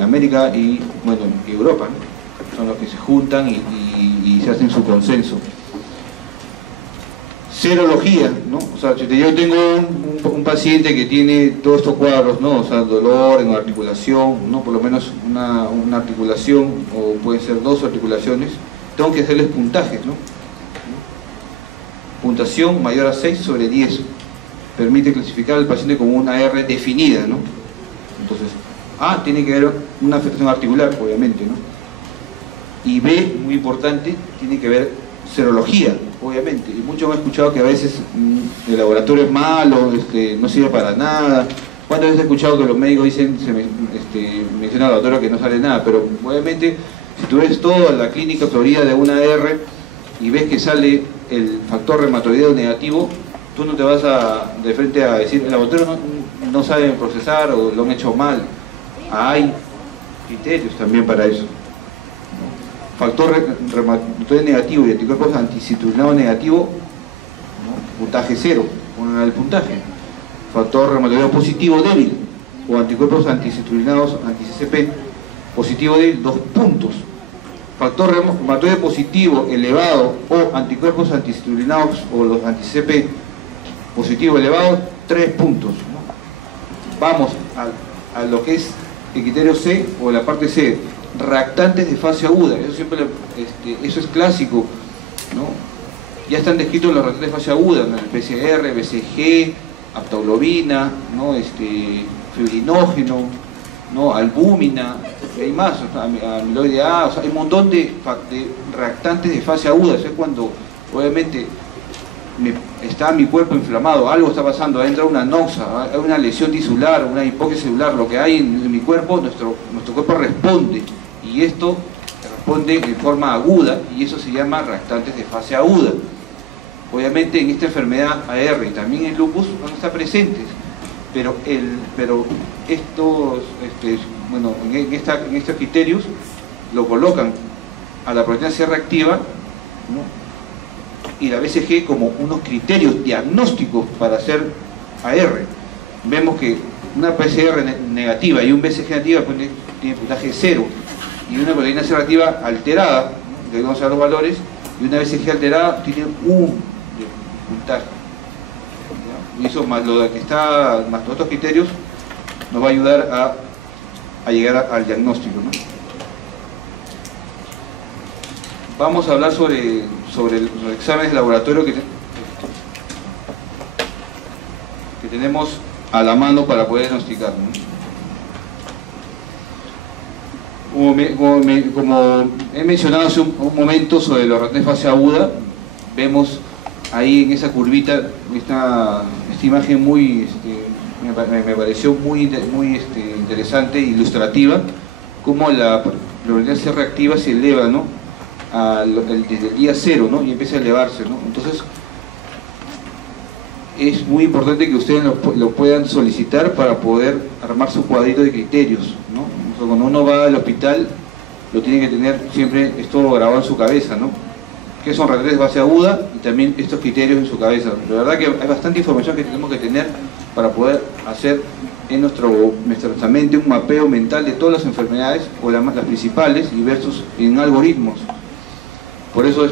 América y bueno, Europa, ¿no? Son los que se juntan y se hacen su consenso. Serología, ¿no? O sea, si yo tengo un paciente que tiene todos estos cuadros, ¿no? O sea, dolor en articulación, ¿no? Por lo menos una articulación, o pueden ser dos articulaciones, tengo que hacerles puntajes, ¿no? Puntuación mayor a 6/10 permite clasificar al paciente como una R definida, ¿no? Entonces, A tiene que haber una afectación articular, obviamente, ¿no? Y B, muy importante, tiene que haber serología, obviamente. Y muchos han escuchado que a veces el laboratorio es malo, no sirve para nada. ¿Cuántas veces he escuchado que los médicos dicen, mencionan al laboratorio que no sale nada? Pero obviamente, si tú ves toda la clínica florida de una R y ves que sale el factor reumatoideo negativo, tú no te vas de frente a decir, el laboratorio no sabe procesar o lo han hecho mal. Hay criterios también para eso. Factor reumatoideo negativo y anticuerpos anticitrulinados negativo, ¿no? Puntaje 0, pongan el puntaje. Factor reumatoideo positivo débil o anticuerpos anticitrulinados anti-CCP positivo débil, 2 puntos. Factor reumatoide positivo elevado o anticuerpos anticitrulinados o los anti-CCP positivo elevado, 3 puntos, ¿no? Vamos a lo que es el criterio C o la parte C, reactantes de fase aguda. Eso siempre eso es clásico, ¿no? Ya están descritos los reactantes de fase aguda, ¿no? El PCR, BCG, aptaglobina, ¿no? Fibrinógeno, ¿no? Albúmina, hay más, amiloide A, o sea, hay un montón de reactantes de fase aguda. Eso es cuando obviamente está mi cuerpo inflamado, algo está pasando, entra una noxa, hay una lesión tisular, una hipoxia celular, lo que hay en mi cuerpo, nuestro cuerpo responde, y esto responde en forma aguda, y eso se llama reactantes de fase aguda. Obviamente en esta enfermedad AR y también en lupus van a estar presentes, pero estos, bueno, en estos criterios lo colocan a la proteína C reactiva, ¿no? Y la BCG como unos criterios diagnósticos para hacer AR. Vemos que una PCR negativa y un BCG negativa tiene puntaje 0, y una proteína C reactiva alterada, ¿no? Que vamos a ver los valores, y una BCG alterada tiene un puntaje, ¿no? Y eso más lo que está, más todos estos criterios, nos va a ayudar a llegar al diagnóstico, ¿no? Vamos a hablar sobre los exámenes de laboratorio que tenemos a la mano para poder diagnosticar, ¿no? Como he mencionado hace un momento sobre los reactantes de fase aguda, vemos ahí en esa curvita esta imagen muy, me pareció muy interesante e ilustrativa, cómo la probabilidad de ser reactiva se eleva, ¿no? Desde el día 0, ¿no? Y empieza a elevarse, ¿no? Entonces es muy importante que ustedes lo puedan solicitar para poder armar su cuadrito de criterios, ¿no? O sea, cuando uno va al hospital lo tiene que tener siempre esto grabado en su cabeza, ¿no? Que son reactantes de fase aguda y también estos criterios en su cabeza. La verdad que hay bastante información que tenemos que tener para poder hacer en nuestra mente un mapeo mental de todas las enfermedades o las principales y versus en algoritmos. Por eso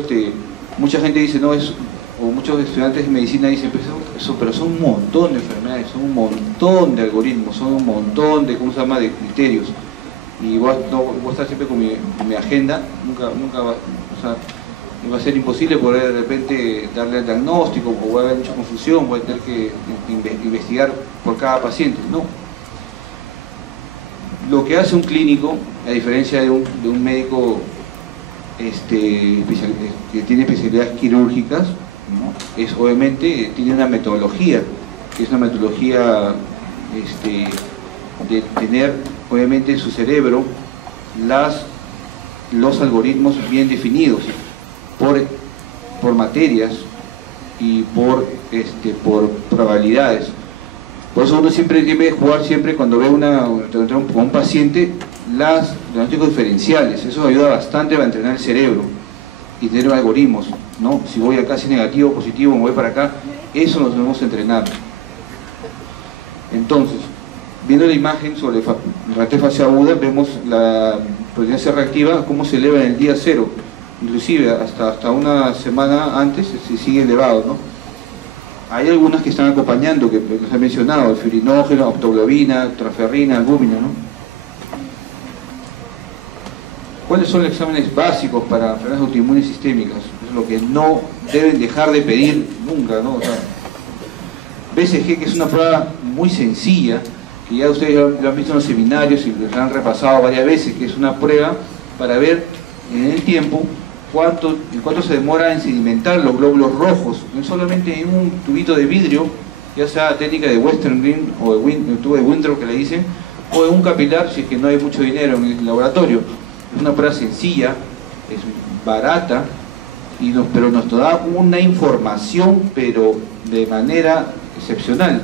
mucha gente dice, no, o muchos estudiantes de medicina dicen, pero son un montón de enfermedades, son un montón de algoritmos, son un montón de, ¿cómo se llama?, de criterios. Y voy a estar siempre con mi agenda, nunca va, o sea, va a ser imposible poder de repente darle el diagnóstico, o va a haber mucha confusión, voy a tener que investigar por cada paciente. No. Lo que hace un clínico, a diferencia de un médico que tiene especialidades quirúrgicas, ¿no? Es obviamente tiene una metodología, que es una metodología de tener obviamente en su cerebro los algoritmos bien definidos por materias y por probabilidades. Por eso uno siempre debe jugar siempre cuando ve un paciente los diagnósticos diferenciales. Eso ayuda bastante a entrenar el cerebro. y tener algoritmos, ¿no? Si voy acá, si negativo, positivo, me voy para acá, eso nos debemos entrenar. Entonces, viendo la imagen sobre reactividad fase aguda, vemos la proteína C reactiva, cómo se eleva en el día cero, inclusive hasta una semana antes se sigue elevado, ¿no? Hay algunas que están acompañando, que les he mencionado, el fibrinógeno, optoglobina, transferrina, albúmina, ¿no? ¿Cuáles son los exámenes básicos para enfermedades autoinmunes sistémicas? Es lo que no deben dejar de pedir nunca, ¿no? O sea, BCG, que es una prueba muy sencilla, que ya ustedes lo han visto en los seminarios y lo han repasado varias veces, que es una prueba para ver en el tiempo cuánto se demora en sedimentar los glóbulos rojos, no solamente en un tubito de vidrio, ya sea técnica de Western Green o el tubo de Winthrop que le dicen, o en un capilar si es que no hay mucho dinero en el laboratorio. Es una prueba sencilla, es barata, pero nos da una información, pero de manera excepcional.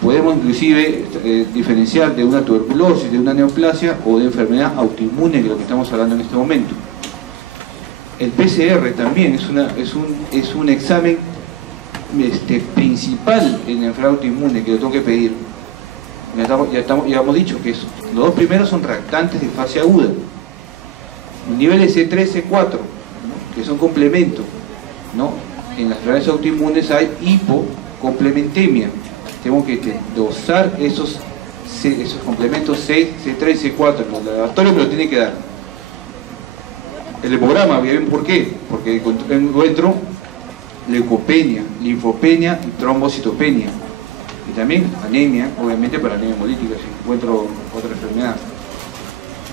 Podemos inclusive diferenciar de una tuberculosis, de una neoplasia o de enfermedad autoinmune, que es lo que estamos hablando en este momento. El PCR también es un examen principal en la enfermedad autoinmune que lo tengo que pedir. Ya hemos dicho que los dos primeros son reactantes de fase aguda. Niveles C3, C4, ¿no? Que son complementos, ¿no? En las enfermedades autoinmunes hay hipocomplementemia. Tenemos que dosar esos complementos C3 y C4. El laboratorio me lo tiene que dar. El hemograma, ¿bien por qué? Porque encuentro leucopenia, linfopenia y trombocitopenia. Y también anemia, obviamente para anemia hemolítica, si encuentro otra enfermedad.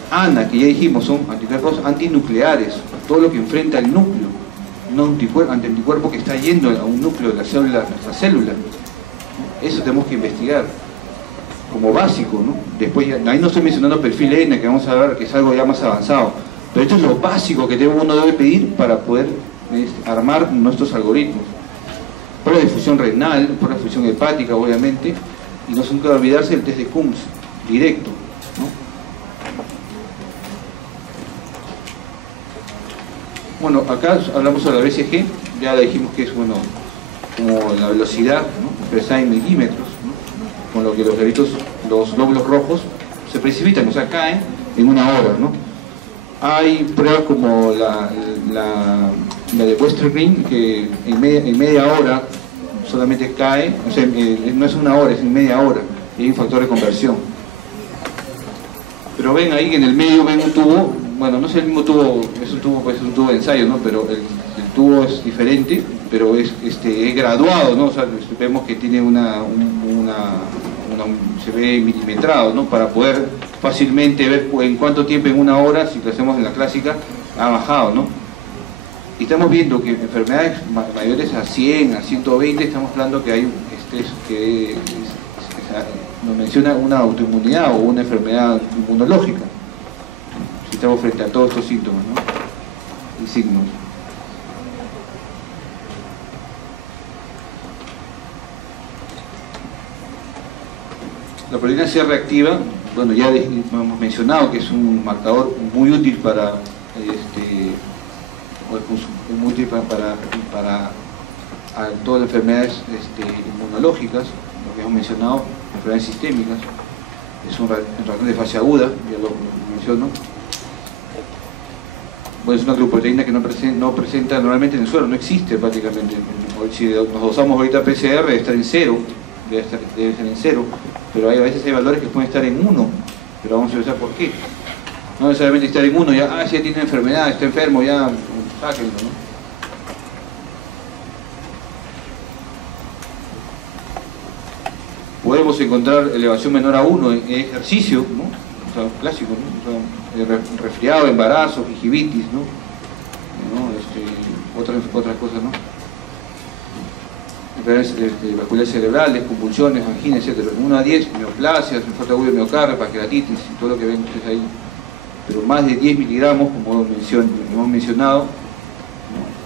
ANA, que ya dijimos, son anticuerpos antinucleares, todo lo que enfrenta el núcleo, no anticuerpo que está yendo a un núcleo de la célula, nuestra célula. Eso tenemos que investigar como básico, ¿no? Después, ahí no estoy mencionando perfil N, que vamos a ver que es algo ya más avanzado, pero esto es lo básico que uno debe pedir para poder armar nuestros algoritmos. Prueba de difusión renal, prueba de difusión hepática, obviamente, y no se nunca olvidarse del test de Coombs, directo, ¿no? Bueno, acá hablamos sobre la BCG, ya le dijimos que es, bueno, como la velocidad, ¿no? Expresada en milímetros, ¿no? Con lo que los glóbulos rojos se precipitan, o sea, caen en una hora, ¿no? Hay pruebas como la de Western Green, que en media hora solamente cae, o sea, no es una hora, es en media hora, y hay un factor de conversión. Pero ven ahí que en el medio ven un tubo, bueno, no es el mismo tubo, es un tubo de ensayo, ¿no? Pero el tubo es diferente, pero es graduado, ¿no? O sea, vemos que tiene se ve milimetrado, ¿no? Para poder fácilmente ver en cuánto tiempo, en una hora, si lo hacemos en la clásica, ha bajado, ¿no? Y estamos viendo que enfermedades mayores a 100, a 120, estamos hablando que hay nos menciona una autoinmunidad o una enfermedad inmunológica, si estamos frente a todos estos síntomas, ¿no? Y signos. La proteína C reactiva, bueno, ya hemos mencionado que es un marcador muy útil para todas las enfermedades inmunológicas, lo que hemos mencionado, enfermedades sistémicas. Es un reactante de fase aguda, ya lo menciono. Bueno, es una glucoproteína que no presenta normalmente en el suelo, no existe prácticamente. Si nos dosamos ahorita PCR, debe estar en cero, debe estar en cero, pero a veces hay valores que pueden estar en 1, pero vamos a ver por qué. No necesariamente estar en 1, ya tiene enfermedad, está enfermo, ya sáquenlo, ¿no? Podemos encontrar elevación menor a 1 en ejercicio, ¿no? O sea, clásico, ¿no? O sea, resfriado, embarazo, gingivitis, ¿no? Otras cosas, ¿no? Enfermedades vasculares cerebrales, convulsiones, angina, etc. 1 a 10, neoplasias, infarto agudo de miocardio, pancreatitis, y todo lo que ven ustedes ahí. Pero más de 10 miligramos, como hemos mencionado, ¿no?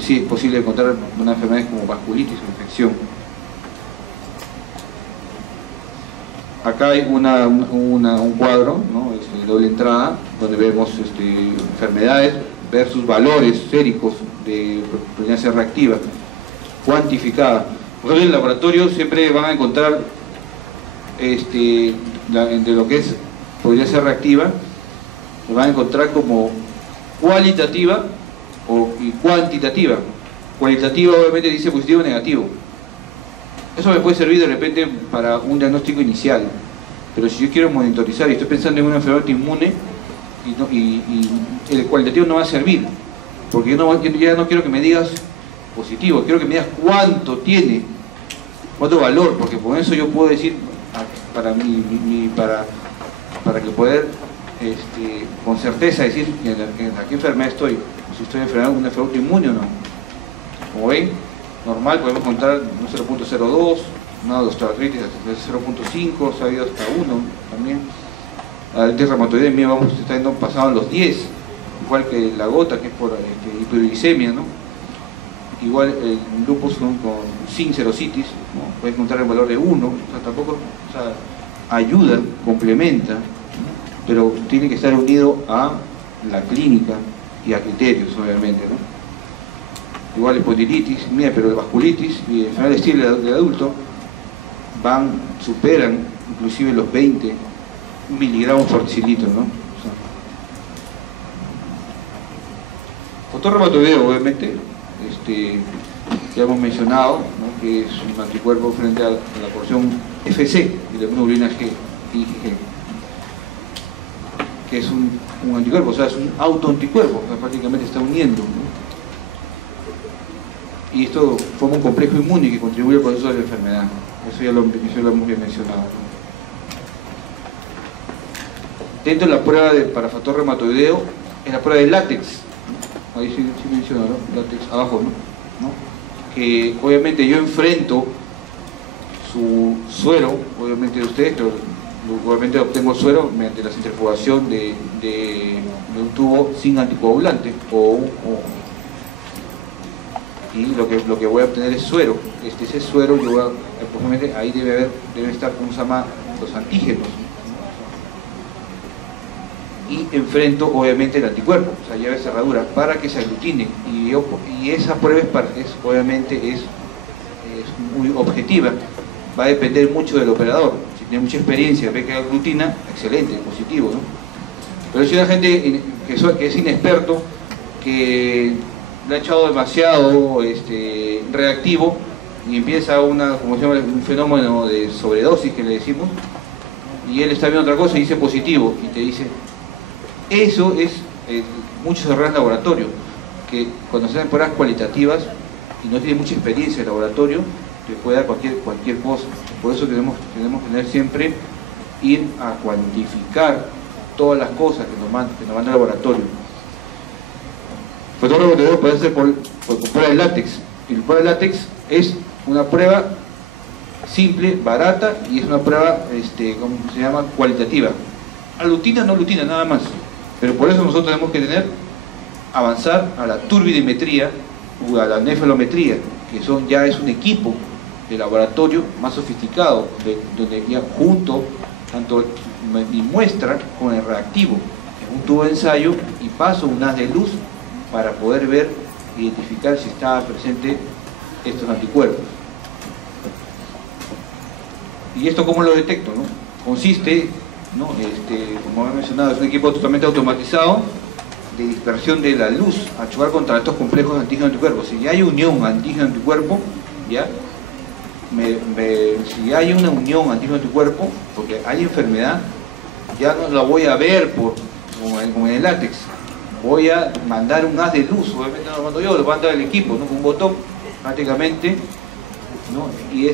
Sí es posible encontrar una enfermedad como vasculitis o infección. Acá hay un cuadro, ¿no? Doble entrada, donde vemos enfermedades ver sus valores séricos de proteína C reactiva, cuantificada. Por ejemplo, en el laboratorio siempre van a encontrar de lo que es proteína C reactiva, lo van a encontrar como cualitativa y cuantitativa. Cualitativa obviamente dice positivo o negativo. Eso me puede servir de repente para un diagnóstico inicial, pero si yo quiero monitorizar y estoy pensando en una enfermedad autoinmune, y el cualitativo no va a servir, porque yo ya no quiero que me digas positivo, quiero que me digas cuánto tiene, cuánto valor, porque con eso yo puedo decir para que poder con certeza decir en qué enfermedad estoy, si estoy enfermado una enfermedad autoinmune o no. Como ven, normal podemos encontrar un 0.02, una osteoartritis de 0.5, se ha ido hasta 1 también. La artritis reumatoide mía vamos estando pasado los 10, igual que la gota, que es por hiperuricemia, ¿no? Igual el lupus con sincerositis, ¿no? Puede encontrar el valor de 1, o sea, tampoco, o sea, ayuda, complementa, ¿no? Pero tiene que estar unido a la clínica y a criterios, obviamente, ¿no? Igual espondilitis, mira, pero vasculitis y enfermedad de estilo del adulto superan inclusive los 20 miligramos por decilitro, ¿no? O sea, factor reumatoideo, obviamente, ya hemos mencionado, ¿no? Que es un anticuerpo frente a la porción FC y la hemoglobina G, IgG, que es un anticuerpo, o sea, es un autoanticuerpo, o sea, prácticamente está uniendo, ¿no? Y esto forma un complejo inmune que contribuye al proceso de la enfermedad. Eso ya lo hemos bien mencionado, ¿no? Dentro de la prueba para factor reumatoideo es la prueba de látex, ¿no? Ahí sí menciona, ¿no? Látex abajo, ¿no? Que obviamente yo enfrento su suero, obviamente de ustedes, pero obviamente obtengo suero mediante la centrifugación de un tubo sin anticoagulante y lo que voy a obtener es suero. Ese suero, probablemente ahí debe estar, ¿cómo se llama?, los antígenos, y enfrento obviamente el anticuerpo, o sea, llave cerradura, para que se aglutine, y esa prueba obviamente es muy objetiva, va a depender mucho del operador. Si tiene mucha experiencia, ve que aglutina, excelente, positivo, ¿no? Pero si hay gente que es inexperto, que le ha echado demasiado reactivo y empieza como se llama, un fenómeno de sobredosis que le decimos, y él está viendo otra cosa y dice positivo, y te dice, eso es muchos errores en laboratorio, que cuando se hacen pruebas cualitativas y no tiene mucha experiencia en laboratorio, te puede dar cualquier cosa. Por eso tenemos que tener siempre, ir a cuantificar todas las cosas que nos manda el laboratorio. Factor reumatoideo puede ser por prueba de látex, y la prueba de látex es una prueba simple, barata, y es una prueba, ¿cómo se llama?, cualitativa. Aglutina, no aglutina, nada más. Pero por eso nosotros tenemos que avanzar a la turbidimetría o a la nefalometría, que ya es un equipo de laboratorio más sofisticado, donde ya junto tanto mi muestra con el reactivo en un tubo de ensayo y paso un haz de luz para poder identificar si está presente estos anticuerpos. ¿Y esto cómo lo detecto, no? Consiste, ¿no? Como he mencionado, es un equipo totalmente automatizado de dispersión de la luz a chocar contra estos complejos antígeno-anticuerpos. Si hay unión antígeno-anticuerpo, ¿ya? Si hay una unión antígeno-anticuerpo, porque hay enfermedad, ya no la voy a ver como en el látex. Voy a mandar un haz de luz, obviamente no lo mando yo, lo manda el equipo, ¿no? Con un botón, prácticamente, ¿no? Y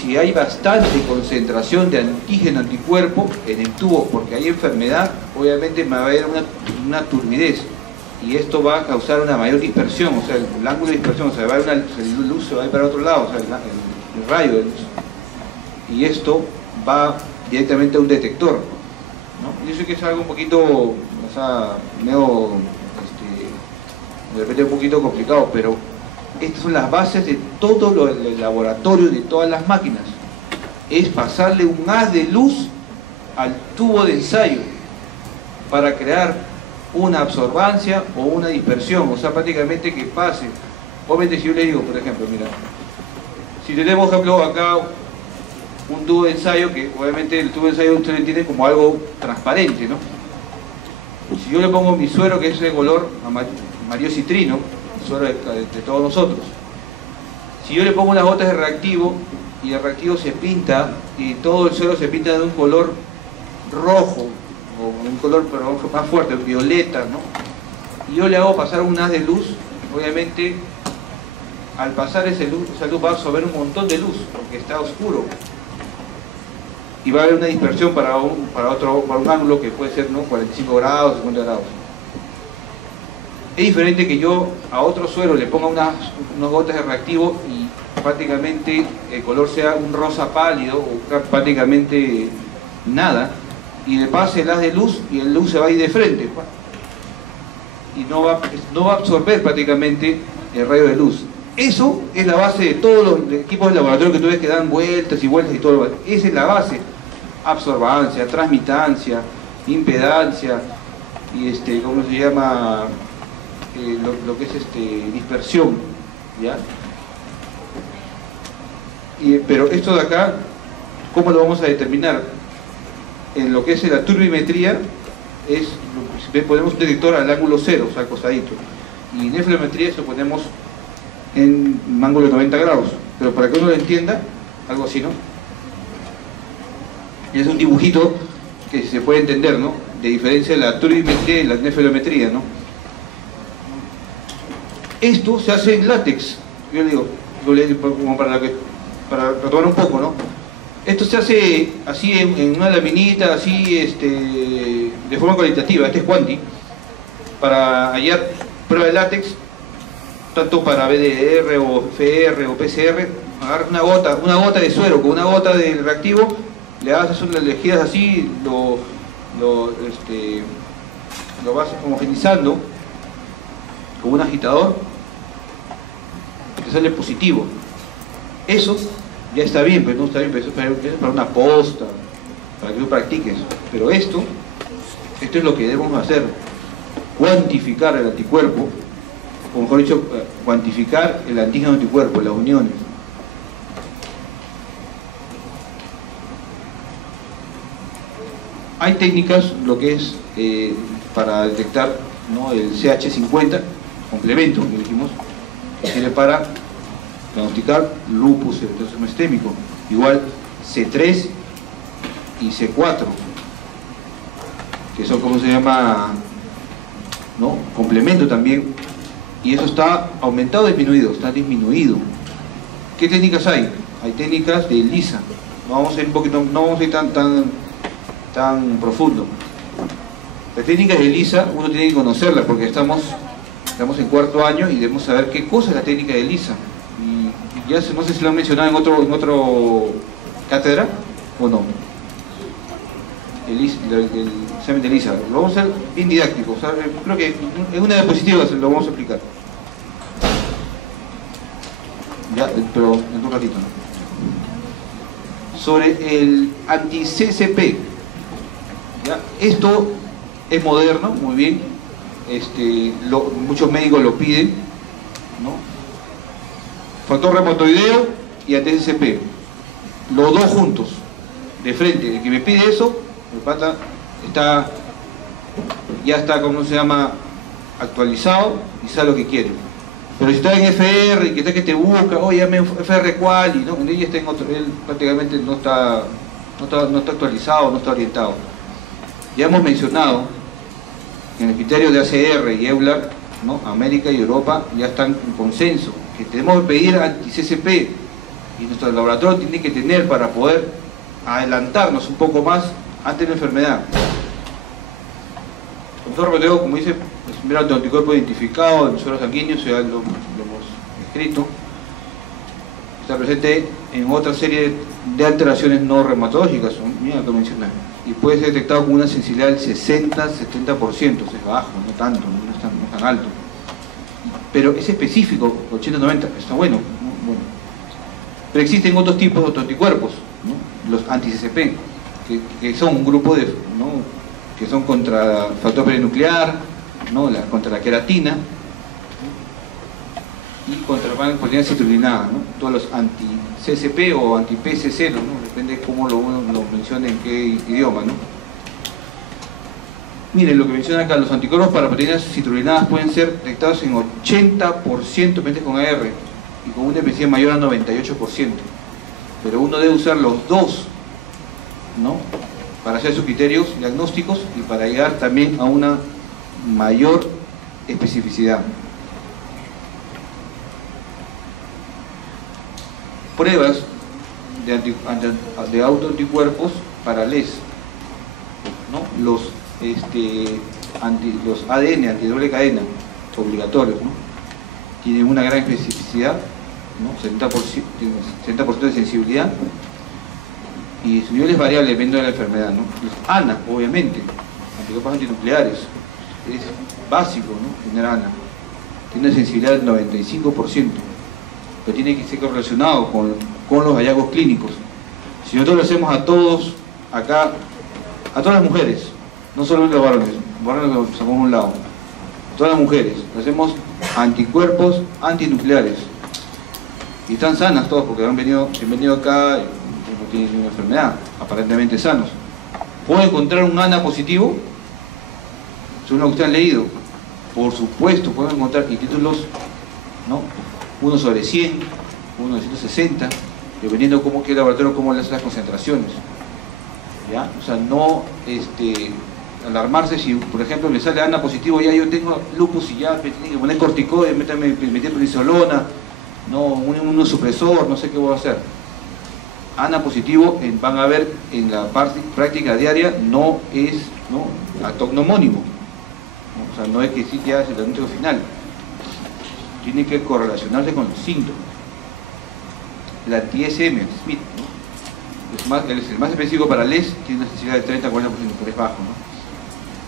si hay bastante concentración de antígeno-anticuerpo en el tubo, porque hay enfermedad, obviamente me va a haber una turbidez, y esto va a causar una mayor dispersión, o sea, el ángulo de dispersión, o sea, la luz se va a ir para otro lado, o sea, el rayo de luz, y esto va directamente a un detector, ¿no? Y eso que es algo un poquito, o sea, medio, de repente un poquito complicado, pero estas son las bases de todo el laboratorio, de todas las máquinas. Es pasarle un haz de luz al tubo de ensayo para crear una absorbancia o una dispersión, o sea, prácticamente que pase. Obviamente si yo le digo, por ejemplo, mira, si tenemos, por ejemplo, acá un tubo de ensayo, que obviamente el tubo de ensayo usted lo entiende como algo transparente, ¿no? Si yo le pongo mi suero, que es de color amarillo citrino, el suero de todos nosotros, si yo le pongo unas gotas de reactivo, y el reactivo se pinta, y todo el suero se pinta de un color rojo, o un color pero más fuerte, violeta, ¿no? Y yo le hago pasar un haz de luz, obviamente, al pasar esa luz va a absorber un montón de luz, porque está oscuro. Y va a haber una dispersión para un ángulo que puede ser, ¿no?, 45 grados, 50 grados. Es diferente que yo a otro suero le ponga unas gotas de reactivo y prácticamente el color sea un rosa pálido o prácticamente nada, y le pase el haz de luz y el luz se va a ir de frente y no va a absorber prácticamente el rayo de luz. Eso es la base de todos los equipos de laboratorio que tú ves que dan vueltas y vueltas y todo. Esa es la base: absorbancia, transmitancia, impedancia y ¿cómo se llama? Lo que es dispersión, ¿ya? Pero esto de acá, ¿cómo lo vamos a determinar? En lo que es la turbimetría, ponemos un detector al ángulo cero, o sea, acostadito. Y en neflometría eso ponemos en un ángulo de 90 grados. Pero para que uno lo entienda, algo así, ¿no? Y es un dibujito que se puede entender, ¿no?, de diferencia de la turbimetría y la neflometría, ¿no? Esto se hace en látex. Yo le digo, como para retomar un poco, ¿no? Esto se hace así en una laminita, así de forma cualitativa. Este es Quanti, para hallar prueba de látex, tanto para BDR o FR o PCR. Agarras una gota de suero con una gota de reactivo, le haces unas elegidas así, lo vas homogenizando con un agitador y te sale positivo. Eso ya está bien, pero no está bien, pero eso es para una posta, para que tú practiques. Pero esto es lo que debemos hacer: cuantificar el anticuerpo, o mejor dicho, cuantificar el antígeno anticuerpo, las uniones. Hay técnicas, lo que es para detectar, ¿no?, el CH50, complemento, que dijimos, que sirve para diagnosticar lupus eritematoso sistémico, igual C3 y C4, que son, ¿cómo se llama?, ¿no?, complemento también, y eso está aumentado o disminuido. Está disminuido. ¿Qué técnicas hay? Hay técnicas de ELISA. No vamos a ir un poquito, no vamos a ir tan profundo. Las técnicas de ELISA uno tiene que conocerlas, porque estamos en cuarto año y debemos saber qué cosa es la técnica de ELISA. Y ya no sé si lo han mencionado en otro cátedra o no. El examen de ELISA lo vamos a hacer bien didáctico, o sea, creo que en una diapositiva lo vamos a explicar ya, pero en un ratito, ¿no? Sobre el anti-CCP, ¿ya? Esto es moderno, muy bien, muchos médicos lo piden, ¿no? Factor reumatoideo y anti-CCP, los dos juntos, de frente. El que me pide eso, el pata ya está, ¿cómo se llama?, actualizado y sabe lo que quiere. Pero si está en FR y que está que te busca, oye, llame FR cuál, y no, él está en otro, él prácticamente no está actualizado, no está orientado. Ya hemos mencionado que en el criterio de ACR y EULAR, ¿no?, América y Europa ya están en consenso que tenemos que pedir anti-CCP, y nuestro laboratorio tiene que tener para poder adelantarnos un poco más ante la enfermedad. El factor reumatoideo, como dice, es un anticuerpo identificado en sueros sanguíneos, ya lo hemos escrito. Está presente en otra serie de alteraciones no reumatológicas, mira que mencioné, y puede ser detectado con una sensibilidad del 60-70%, es bajo, no tanto, no es tan alto. Pero es específico, 80-90, está bueno, ¿no? Bueno. Pero existen otros tipos de autoanticuerpos, ¿no?, los anti-CCP, que son un grupo de, ¿no?, que son contra factor perinuclear, ¿no? Contra la queratina y contra la proteína citrullinada, ¿no? Todos los anti-CCP o anti-PCC, ¿no? Depende de cómo lo mencione en qué idioma, ¿no? Miren lo que menciona acá, los anticuerpos para proteínas citrulinadas pueden ser detectados en 80% pacientes con AR y con una especie mayor a 98%. Pero uno debe usar los dos, ¿no? Para hacer sus criterios diagnósticos y para llegar también a una mayor especificidad. Pruebas de autoanticuerpos para LES, ¿no? Los ADN antidoble cadena obligatorios, ¿no? Tienen una gran especificidad, ¿no? 70% de sensibilidad y su nivel es variable dependiendo de la enfermedad, ¿no? Los ANA, obviamente, anticuerpos antinucleares, es básico, ¿no? Tener ANA, tiene una sensibilidad del 95%, pero tiene que ser correlacionado con los hallazgos clínicos. Si nosotros lo hacemos a todos, acá, a todas las mujeres, no solamente los varones lo sacamos a un lado, todas las mujeres, lo hacemos anticuerpos antinucleares y están sanas todas porque han venido acá y no tienen ninguna enfermedad, aparentemente sanos. ¿Puedo encontrar un ANA positivo? Según lo que ustedes han leído, por supuesto, pueden encontrar títulos, ¿no? 1/100, 1/160, dependiendo cómo quede el laboratorio, cómo le hace las concentraciones, ¿ya? O sea, no alarmarse si, por ejemplo, me sale ANA positivo, ya yo tengo lupus y ya me tienen que poner corticoides, meter prednisolona, no, un supresor, no sé qué voy a hacer. ANA positivo, van a ver en la práctica diaria, no es, ¿no?, atognomónimo, ¿no? O sea, no es que sí ya es el diagnóstico final, tiene que correlacionarse con los síntomas. La anti-SM, Smith, ¿no? El más específico para LES tiene una sensibilidad de 30-40%, pero es bajo, ¿no?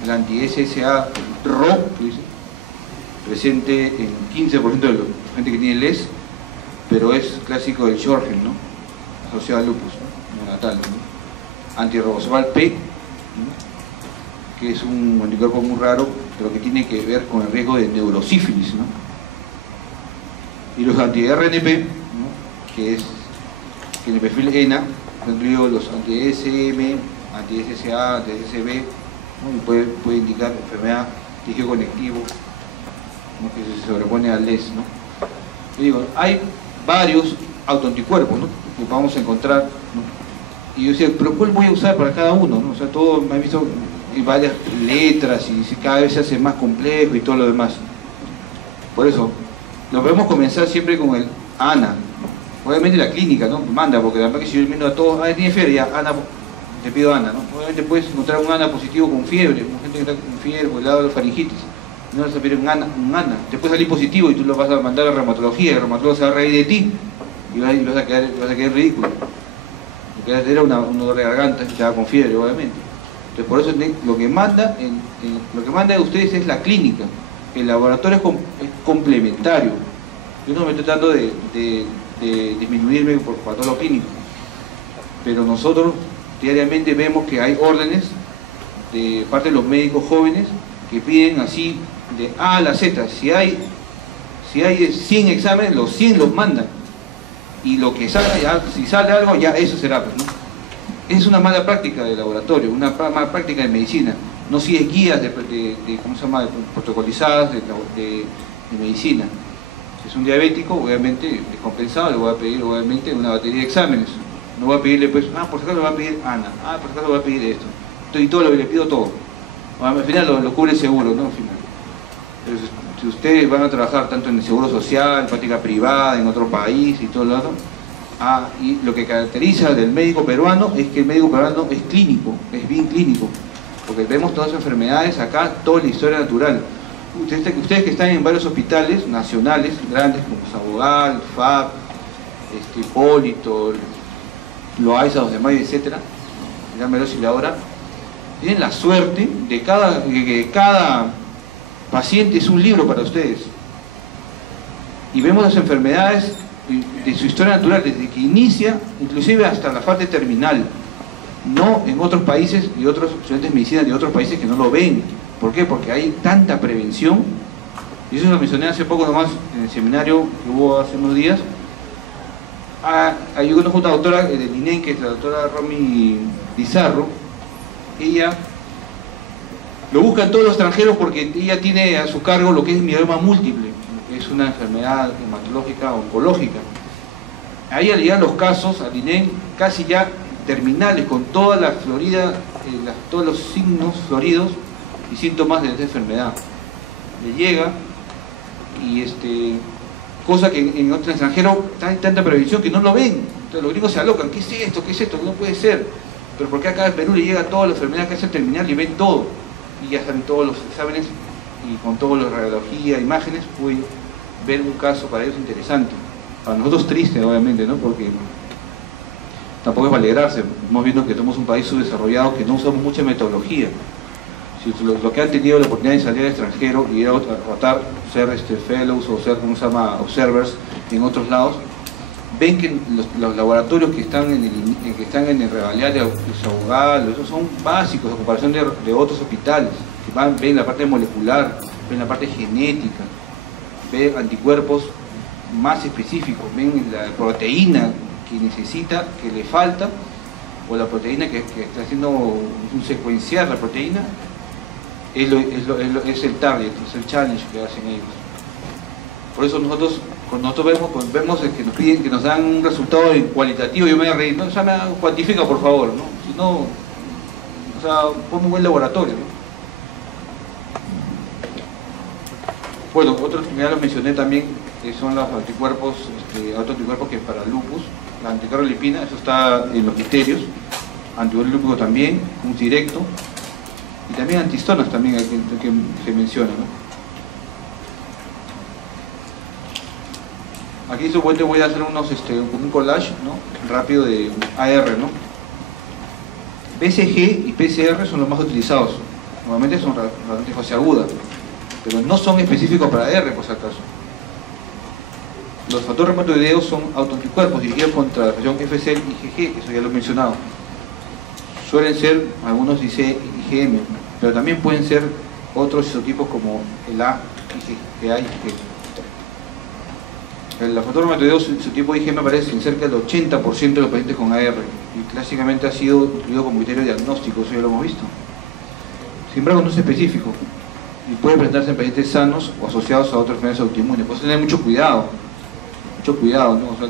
El anti-SSA RO, que dice, presente en 15% de la gente que tiene LES, pero es clásico del Sjögren, ¿no? Asociado al lupus, ¿no? Neonatal, ¿no? Antirrobosval P, ¿no? Que es un anticuerpo muy raro, pero que tiene que ver con el riesgo de neurosífilis, ¿no? Y los anti-RNP, ¿no? Que en el perfil ENA, incluido los anti-SM, anti-SSA, anti-SB, ¿no? Y puede indicar enfermedad de tejido conectivo, ¿no? Que se sobrepone al LES, ¿no? Y digo, hay varios autoanticuerpos, ¿no? Que vamos a encontrar, ¿no? Y yo decía, pero ¿cuál voy a usar para cada uno, ¿no? O sea, todo, me he visto varias letras y cada vez se hace más complejo y todo lo demás. Por eso, lo podemos comenzar siempre con el ANA. Obviamente la clínica, ¿no? Manda, porque la verdad que si yo miro a todos, tiene fiebre, ya, ANA, te pido ANA, ¿no? Obviamente puedes encontrar un ANA positivo con fiebre, con gente que está con fiebre por el lado de la faringitis. No vas a pedir un ANA. Te puede salir positivo y tú lo vas a mandar a reumatología, y el reumatólogo se va a reír de ti y vas a quedar ridículo. Porque era un dolor de garganta, estaba con fiebre, obviamente. Entonces, por eso lo que manda de ustedes es la clínica. El laboratorio es complementario. Yo no me estoy tratando de disminuirme para todo lo clínico, pero nosotros diariamente vemos que hay órdenes de parte de los médicos jóvenes que piden así de A a la Z. Si hay 100 exámenes, los 100 los mandan y lo que salga, ya, si sale algo, ya eso será, pues, ¿no? Es una mala práctica de laboratorio, una mala práctica de medicina. No sigues guías ¿cómo se llama?, protocolizadas de medicina. Si es un diabético, obviamente descompensado, le voy a pedir obviamente una batería de exámenes. No voy a pedirle, pues, por si acaso le voy a pedir ANA, por si acaso le voy a pedir esto. Y todo le pido todo. Al final lo cubre el seguro, ¿no? Al final. Pero si ustedes van a trabajar tanto en el seguro social, en práctica privada, en otro país y todo lo otro, y lo que caracteriza del médico peruano es que el médico peruano es clínico, es bien clínico, porque vemos todas las enfermedades acá, toda la historia natural. Ustedes que están en varios hospitales nacionales grandes como Sabogal, FAP, Hipólito, Loaiza, 2 de Mayo, etc., ya me lo decía ahora, tienen la suerte de que cada paciente es un libro para ustedes. Y vemos las enfermedades de su historia natural, desde que inicia, inclusive hasta la fase terminal. No en otros países y otros estudiantes de medicina de otros países que no lo ven, ¿Por qué? Porque hay tanta prevención, y eso lo mencioné hace poco nomás en el seminario que hubo hace unos días. Hay una doctora del INEM, que es la doctora Romy Pizarro. Ella lo buscan todos los extranjeros porque ella tiene a su cargo lo que es mieloma múltiple, que es una enfermedad hematológica oncológica. A ella le llegan los casos al INEM casi ya terminales, con toda la florida, todos los signos floridos y síntomas de esta enfermedad. Le llega y cosa que en otro extranjero hay tanta prevención que no lo ven. Entonces los gringos se alocan, ¿qué es esto? ¿Qué es esto? No puede ser. Pero porque acá en Perú le llega toda la enfermedad que hace terminal y ven todo. Y ya saben todos los exámenes y con toda la radiología, imágenes, pueden ver un caso para ellos interesante. Para nosotros triste, obviamente, ¿no? Porque tampoco es para alegrarse. Estamos viendo que somos un país subdesarrollado, que no usamos mucha metodología. Si lo que han tenido la oportunidad de salir al extranjero y ir a tratar, ser fellows o ser, ¿cómo se llama?, observers en otros lados, ven que los laboratorios que están en el Revallar de Saugal, esos son básicos a comparación de otros hospitales, que ven la parte molecular, ven la parte genética, ven anticuerpos más específicos, ven la proteína que necesita, que le falta, o la proteína que está haciendo un secuenciar la proteína, es el target, es el challenge que hacen ellos. Por eso cuando nosotros vemos que nos piden, que nos dan un resultado cualitativo, yo me voy a reír, ¿no? O sea, me cuantifica, por favor, ¿no? Si no, o sea, ponme un buen laboratorio, ¿no? Bueno, otros que ya los mencioné también, son los anticuerpos, autoanticuerpos que para lupus, la anticarolipina, eso está en los criterios, anticuerpo lúpico también, un directo, y también antistonas también que se menciona, ¿no? Aquí supuestamente voy a hacer un collage, ¿no?, rápido de AR, ¿no? BCG y PCR son los más utilizados. Normalmente son realmente fase aguda, pero no son específicos para AR, por si acaso. Los factores reumatoideos son autoanticuerpos dirigidos contra la región FCL y IgG, eso ya lo he mencionado. Suelen ser algunos IgM, pero también pueden ser otros isotipos como el A, IgA y IgG. El factor reumatoideo, su tipo de IgM aparece en cerca del 80% de los pacientes con AR y clásicamente ha sido incluido como criterio diagnóstico, eso ya lo hemos visto. Sin embargo, no es específico y puede presentarse en pacientes sanos o asociados a otras enfermedades autoinmunes. Por eso tener mucho cuidado, ¿no? O sea,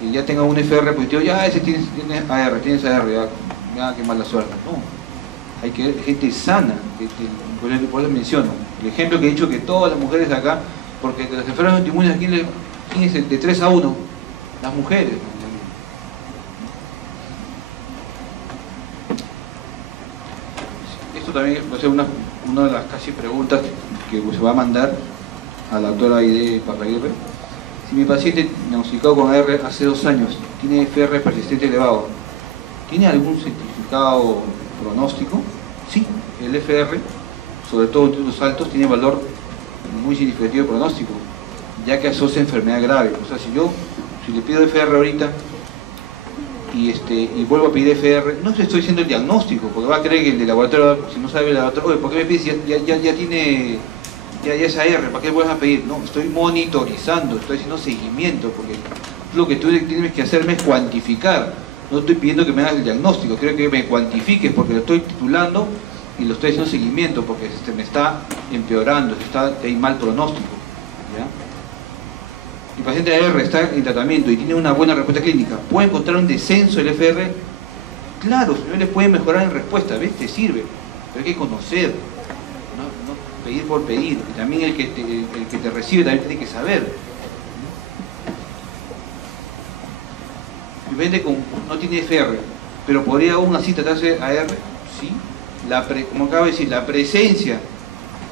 que ya tenga un FR positivo, ya ese tienes AR, ya qué mala suerte. No, hay que ver gente sana, por eso menciono. El ejemplo que he dicho, que todas las mujeres acá, porque de las enfermedades autoinmunes aquí ¿quién es el de 3 a 1? Las mujeres. Esto también va a ser una de las casi preguntas que se va a mandar a la doctora Aide Parraguirre. Si mi paciente diagnosticado con AR hace 2 años tiene FR persistente elevado, ¿tiene algún certificado pronóstico? Sí, el FR, sobre todo en los altos, tiene valor muy significativo de pronóstico, ya que asocia enfermedad grave. O sea, si le pido FR ahorita y vuelvo a pedir FR, no estoy haciendo el diagnóstico, porque va a creer que el de laboratorio, si no sabe el laboratorio, oye, ¿por qué me pides? Ya es AR, ¿para qué vuelves a pedir? No, estoy monitorizando, estoy haciendo seguimiento, porque lo que tú tienes que hacerme es cuantificar. No estoy pidiendo que me hagas el diagnóstico, quiero que me cuantifiques, porque lo estoy titulando y lo estoy haciendo seguimiento, porque me está empeorando, hay mal pronóstico, ¿ya? El paciente AR está en tratamiento y tiene una buena respuesta clínica, ¿puede encontrar un descenso del FR? Claro, señores, puede mejorar en respuesta, ¿ves? Te sirve, pero hay que conocer, no pedir por pedir, y también el que te recibe también tiene que saber. El paciente no tiene FR, pero podría aún así tratarse AR, sí. Como acabo de decir, la presencia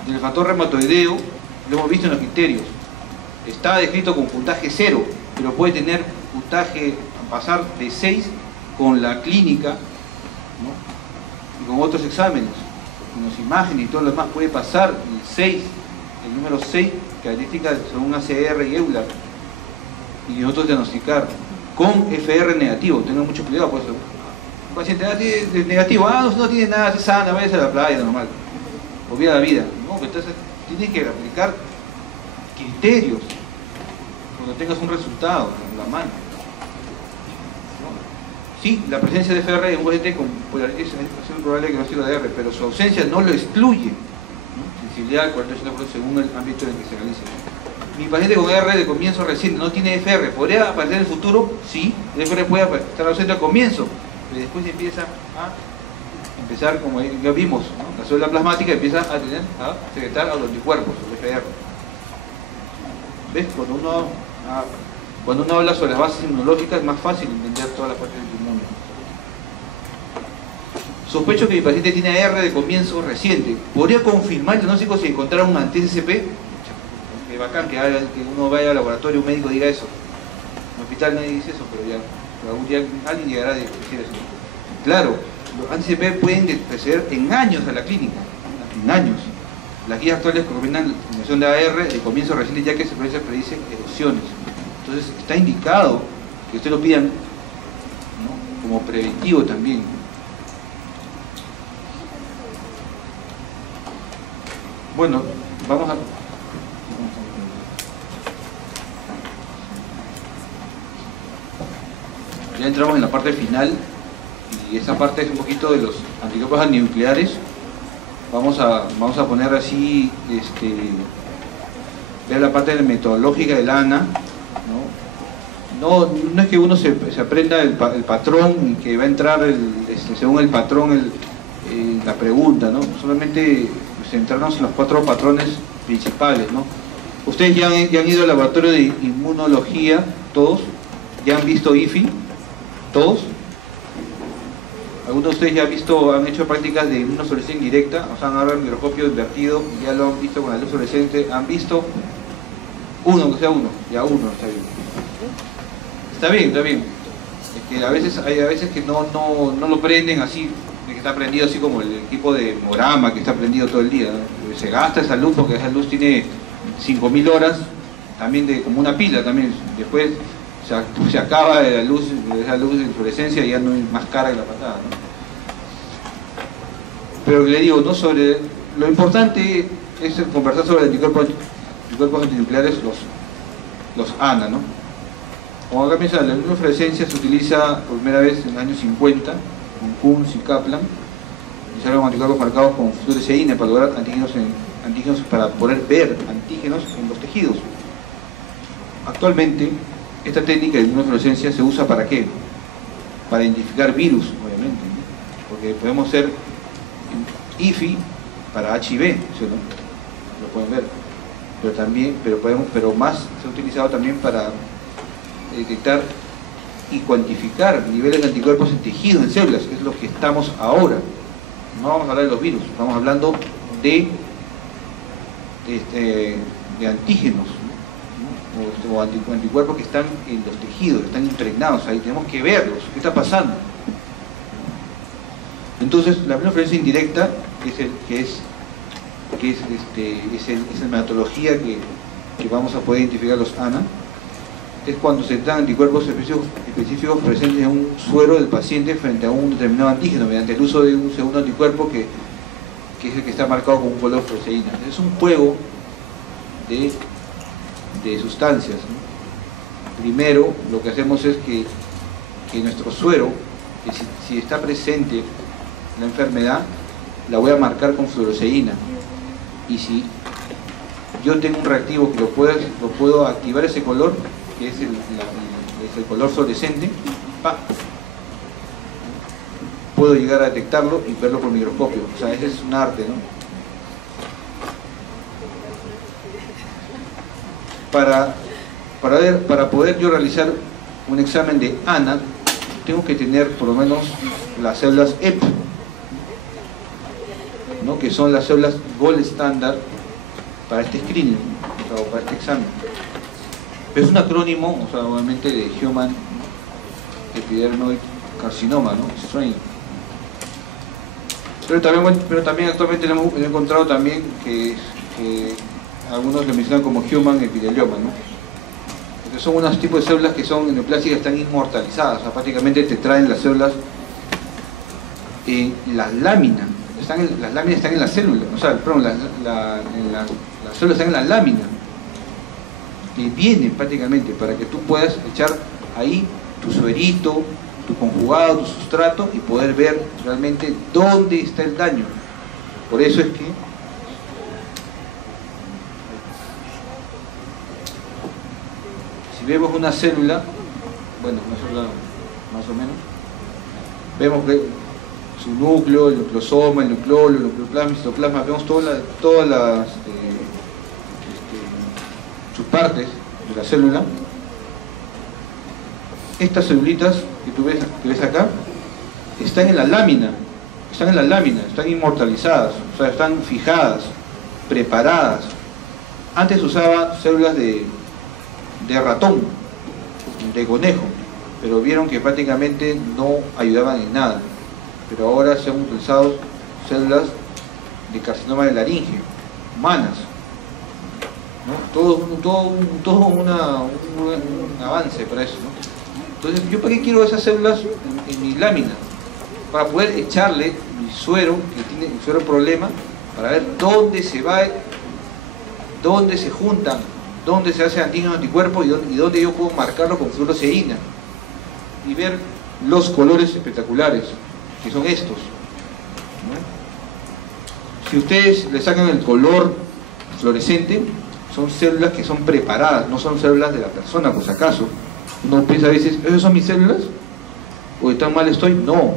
del factor reumatoideo lo hemos visto en los criterios. Está descrito con puntaje 0, pero puede tener puntaje, pasar de 6 con la clínica, ¿no?, y con otros exámenes, con las imágenes y todo lo demás, puede pasar el número 6, características según ACR y EULAR, y nosotros diagnosticar con FR negativo. Tengan mucho cuidado, por eso. Un paciente negativo, no tiene nada, se sana, vaya a la playa, normal. olvida la vida. No, entonces tienes que aplicar criterios cuando tengas un resultado en la mano. Sí, la presencia de FR en un paciente con polaritis es muy probable diagnóstico de R, pero su ausencia no lo excluye, ¿no? Sensibilidad al 48% según el ámbito en el que se realice. Mi paciente con R de comienzo reciente no tiene FR, ¿podría aparecer en el futuro? Sí, el FR puede estar ausente al comienzo, pero después empieza a empezar, como ya vimos, ¿no? La célula plasmática empieza a secretar autoanticuerpos, el FR. ¿Ves? Cuando uno habla sobre las bases inmunológicas es más fácil entender todas las partes del inmune. Sospecho que mi paciente tiene R de comienzo reciente. ¿Podría confirmar el diagnóstico si encontrara un anti-SCP? Qué bacán que uno vaya al laboratorio, un médico diga eso. En el hospital nadie dice eso, pero ya algún día alguien llegará a decir eso. Claro, los anti-SCP pueden preceder en años a la clínica. En años. Las guías actuales recomiendan la eliminación de AR de comienzo reciente, ya que se predice erosiones. Entonces está indicado que usted lo pidan, ¿no? Como preventivo también. Bueno, vamos a... Ya entramos en la parte final y esa parte es un poquito de los anticuerpos antinucleares. Vamos a poner así, ver la parte metodológica del ANA. No es que uno se aprenda el patrón y que va a entrar según el patrón la pregunta, ¿no? Solamente centrarnos en los 4 patrones principales, ¿no? Ustedes ya han ido al laboratorio de inmunología, todos, ya han visto IFI, todos. Algunos de ustedes ya han hecho prácticas de inmunofluorescencia indirecta, o sea, han agarrado el microscopio invertido, ya lo han visto con la luz fluorescente, han visto uno, aunque sea uno, ya uno está bien. Está bien. Es que hay veces que no lo prenden así, que está prendido así como el equipo de Morama que está prendido todo el día, ¿no? Se gasta esa luz porque esa luz tiene 5000 horas, también como una pila también. Después se acaba esa luz de fluorescencia y ya no es más cara que la patada, ¿no? Pero le digo, ¿no? Sobre lo importante es conversar sobre anticuerpos antinucleares, los ANA, ¿no? Como acá piensa, la inmunofluorescencia se utiliza por primera vez en los años 50 con Kunz y Kaplan. Utilizaron anticuerpos marcados con fluoresceína para lograr antígenos para poder ver antígenos en los tejidos. Actualmente, esta técnica de inmunofluorescencia se usa ¿para qué? Para identificar virus, obviamente, ¿no? Porque podemos ser IFI para HIV, ¿sí, no? Lo pueden ver. Pero más se ha utilizado también para detectar y cuantificar niveles de anticuerpos en tejidos, en células, que es lo que estamos ahora. No vamos a hablar de los virus, estamos hablando de antígenos, ¿no? o anticuerpos que están en los tejidos, están impregnados ahí, tenemos que verlos, ¿qué está pasando? Entonces, la inmunofluorescencia indirecta es la metodología que vamos a poder identificar los ANA. Es cuando se dan anticuerpos específicos presentes en un suero del paciente frente a un determinado antígeno mediante el uso de un segundo anticuerpo que es el que está marcado con un color fluoresceína. Es un juego de sustancias, ¿no? Primero, lo que hacemos es que nuestro suero, que si está presente la enfermedad, la voy a marcar con fluoresceína. Y si yo tengo un reactivo que lo puedo activar ese color, que es el color fluorescente, puedo llegar a detectarlo y verlo por microscopio. O sea, ese es un arte, ¿no? Para poder yo realizar un examen de ANA, tengo que tener por lo menos las células EP, ¿no? Que son las células gold standard para este screening, o sea, para este examen. Pero es un acrónimo, o sea, obviamente de Human Epidermoid Carcinoma, ¿no? Strain. Pero también actualmente hemos encontrado también que algunos lo mencionan como Human Epidelioma, ¿no? Porque son unos tipos de células que son neoplásicas, están inmortalizadas, o sea, prácticamente te traen las células en las láminas. las láminas están en la célula, o sea, perdón, las células están en la lámina, que vienen prácticamente para que tú puedas echar ahí tu suerito, tu conjugado, tu sustrato y poder ver realmente dónde está el daño. Por eso es que si vemos una célula, bueno, una célula más o menos, vemos que su núcleo, el nucleosoma, el nucleolo, el nucleoplasma, el citoplasma, vemos todas las sus partes de la célula. Estas celulitas que ves acá están en la lámina, están inmortalizadas, o sea, están fijadas, preparadas. Antes se usaba células de ratón, de conejo, pero vieron que prácticamente no ayudaban en nada. Pero ahora se han utilizado células de carcinoma de laringe, humanas, ¿no? Todo un avance para eso, ¿no? Entonces, ¿yo para qué quiero esas células en mi lámina? Para poder echarle mi suero, que tiene el suero problema, para ver dónde se va, dónde se juntan, dónde se hace antígeno anticuerpo y dónde yo puedo marcarlo con fluoroceína y ver los colores espectaculares que son estos, ¿no? Si ustedes le sacan el color fluorescente, son células que son preparadas, no son células de la persona, por si acaso. Uno piensa a veces, ¿esas son mis células? ¿O de tan mal estoy? No.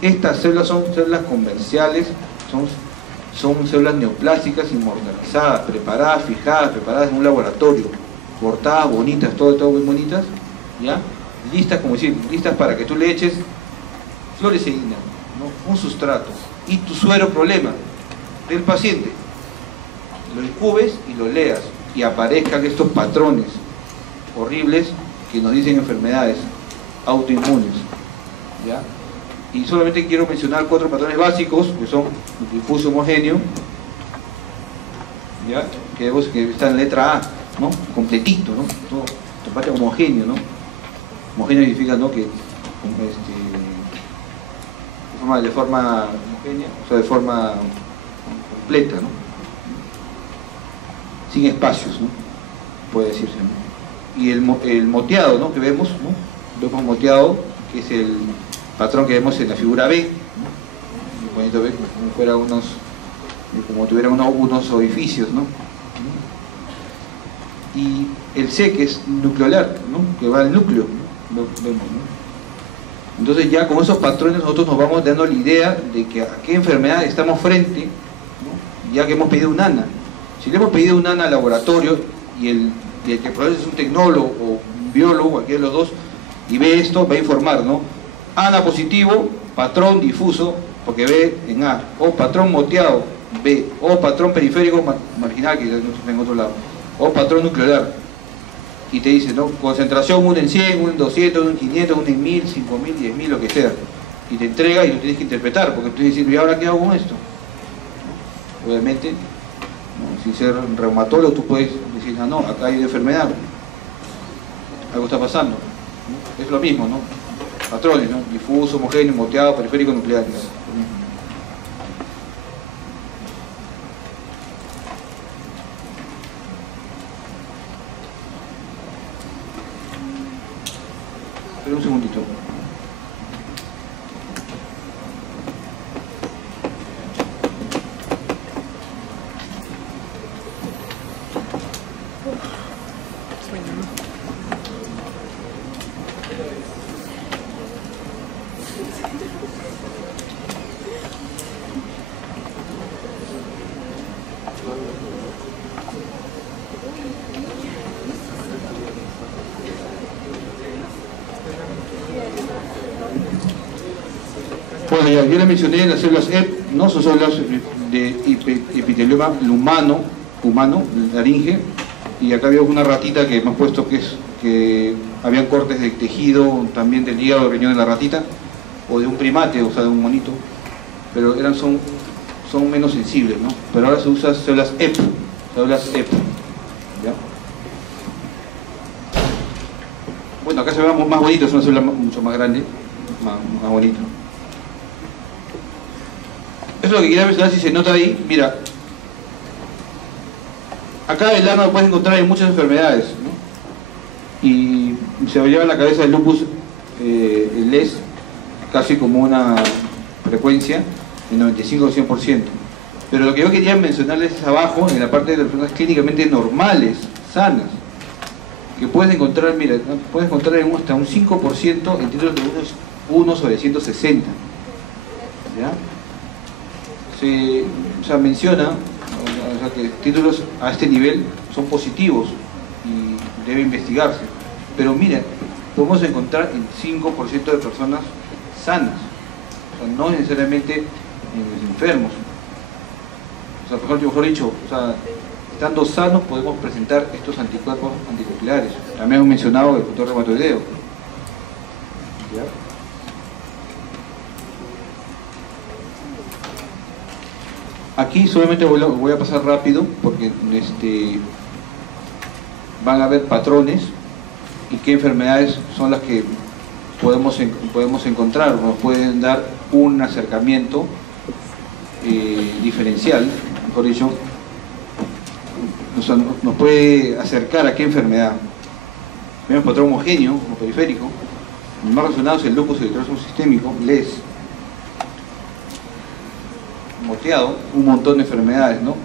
Estas células son células comerciales, son células neoplásticas, inmortalizadas, preparadas, fijadas, preparadas en un laboratorio, cortadas, bonitas, todo muy bonitas, ¿ya? Listas, como decir, listas para que tú le eches fluoroceína, ¿no? Un sustrato y tu suero problema del paciente, lo incubes y lo leas y aparezcan estos patrones horribles que nos dicen enfermedades autoinmunes, ¿ya? Y solamente quiero mencionar 4 patrones básicos que son el difuso homogéneo, ¿ya? Que está en letra A, ¿no? Completito, ¿no? Todo parte homogéneo, ¿no? Homogéneo significa, ¿no? Que de forma homogénea, o sea, de forma completa, ¿no? Sin espacios, ¿no? Puede decirse, ¿no? Y el moteado, ¿no? Que vemos, ¿no? Vemos moteado, que es el patrón que vemos en la figura B, ¿no? Muy bonito, ¿ves? Como fuera como tuvieran unos orificios, ¿no? Y el C, que es nucleolar, ¿no? Que va al núcleo, ¿no? Vemos, ¿no? Entonces ya con esos patrones nosotros nos vamos dando la idea de que a qué enfermedad estamos frente, ¿no? Ya que hemos pedido un ANA. Si le hemos pedido un ANA al laboratorio y el que produce es un tecnólogo o un biólogo, cualquiera de los dos, y ve esto, va a informar, ¿no? ANA positivo, patrón difuso, porque ve en A, o patrón moteado, B, o patrón periférico marginal, que está en otro lado, o patrón nuclear. Y te dice, ¿no? Concentración 1 en 100, 1 en 200, 1 en 500, 1 en 1000, 5000, 10.000, lo que sea. Y te entrega y lo tienes que interpretar, porque tú tienes que decir, ¿y ahora qué hago con esto? Obviamente, ¿no? Sin ser reumatólogo, tú puedes decir, ah, no, acá hay una enfermedad, algo está pasando, ¿no? Es lo mismo, ¿no? Patrones, ¿no? Difuso, homogéneo, moteado, periférico, nuclear, ¿no? Espera un segundito. Bueno, ya les mencioné las células EP, ¿no? Son células de epitelioma humano, laringe, y acá había una ratita que hemos puesto que habían cortes de tejido, también del hígado, del riñón de la ratita, o de un primate, o sea, de un monito, pero son menos sensibles, ¿no? Pero ahora se usan células EP, ¿ya? Bueno, acá se ve más bonito, es una célula mucho más grande, más bonita. es lo que quería mencionar, si se nota ahí. Mira, acá el ANA lo puedes encontrar en muchas enfermedades, ¿no? Y se me lleva a la cabeza el lupus, el LES, casi como una frecuencia de 95 o 100%. Pero lo que yo quería mencionarles es abajo, en la parte de las personas clínicamente normales, sanas, que puedes encontrar, mira, puedes encontrar hasta un 5% en títulos de 1 sobre 160. ¿Ya? O sea, menciona, o sea, que títulos a este nivel son positivos y debe investigarse. Pero mira, podemos encontrar el 5% de personas sanas, o sea, no necesariamente en los enfermos. O sea, mejor dicho, o sea, estando sanos podemos presentar estos anticuerpos antinucleares. También hemos mencionado el factor reumatoideo. ¿Ya? Aquí solamente voy a pasar rápido porque van a haber patrones y qué enfermedades son las que podemos encontrar. Nos pueden dar un acercamiento diferencial, mejor dicho, nos puede acercar a qué enfermedad. Tenemos patrón homogéneo o periférico. El más relacionado es el lupus eritematoso sistémico, LES. Moteado, un montón de enfermedades, ¿no?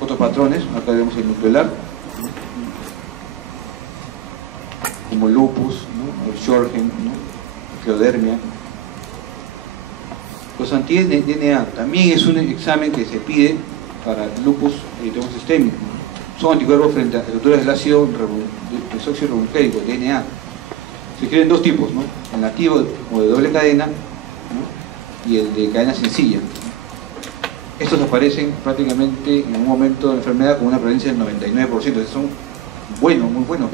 Otros patrones, acá vemos el nuclear, como lupus, ¿no? El Sjögren, ¿no? Cleodermia. Los anti-DNA también es un examen que se pide para el lupus eritematoso sistémico. Son anticuerpos frente a estructuras del ácido desoxirribonucleico, DNA. Se escriben dos tipos, ¿no? El nativo o de doble cadena, ¿no? Y el de cadena sencilla. Estos aparecen prácticamente en un momento de la enfermedad con una prevalencia del 99%. Entonces son buenos, muy buenos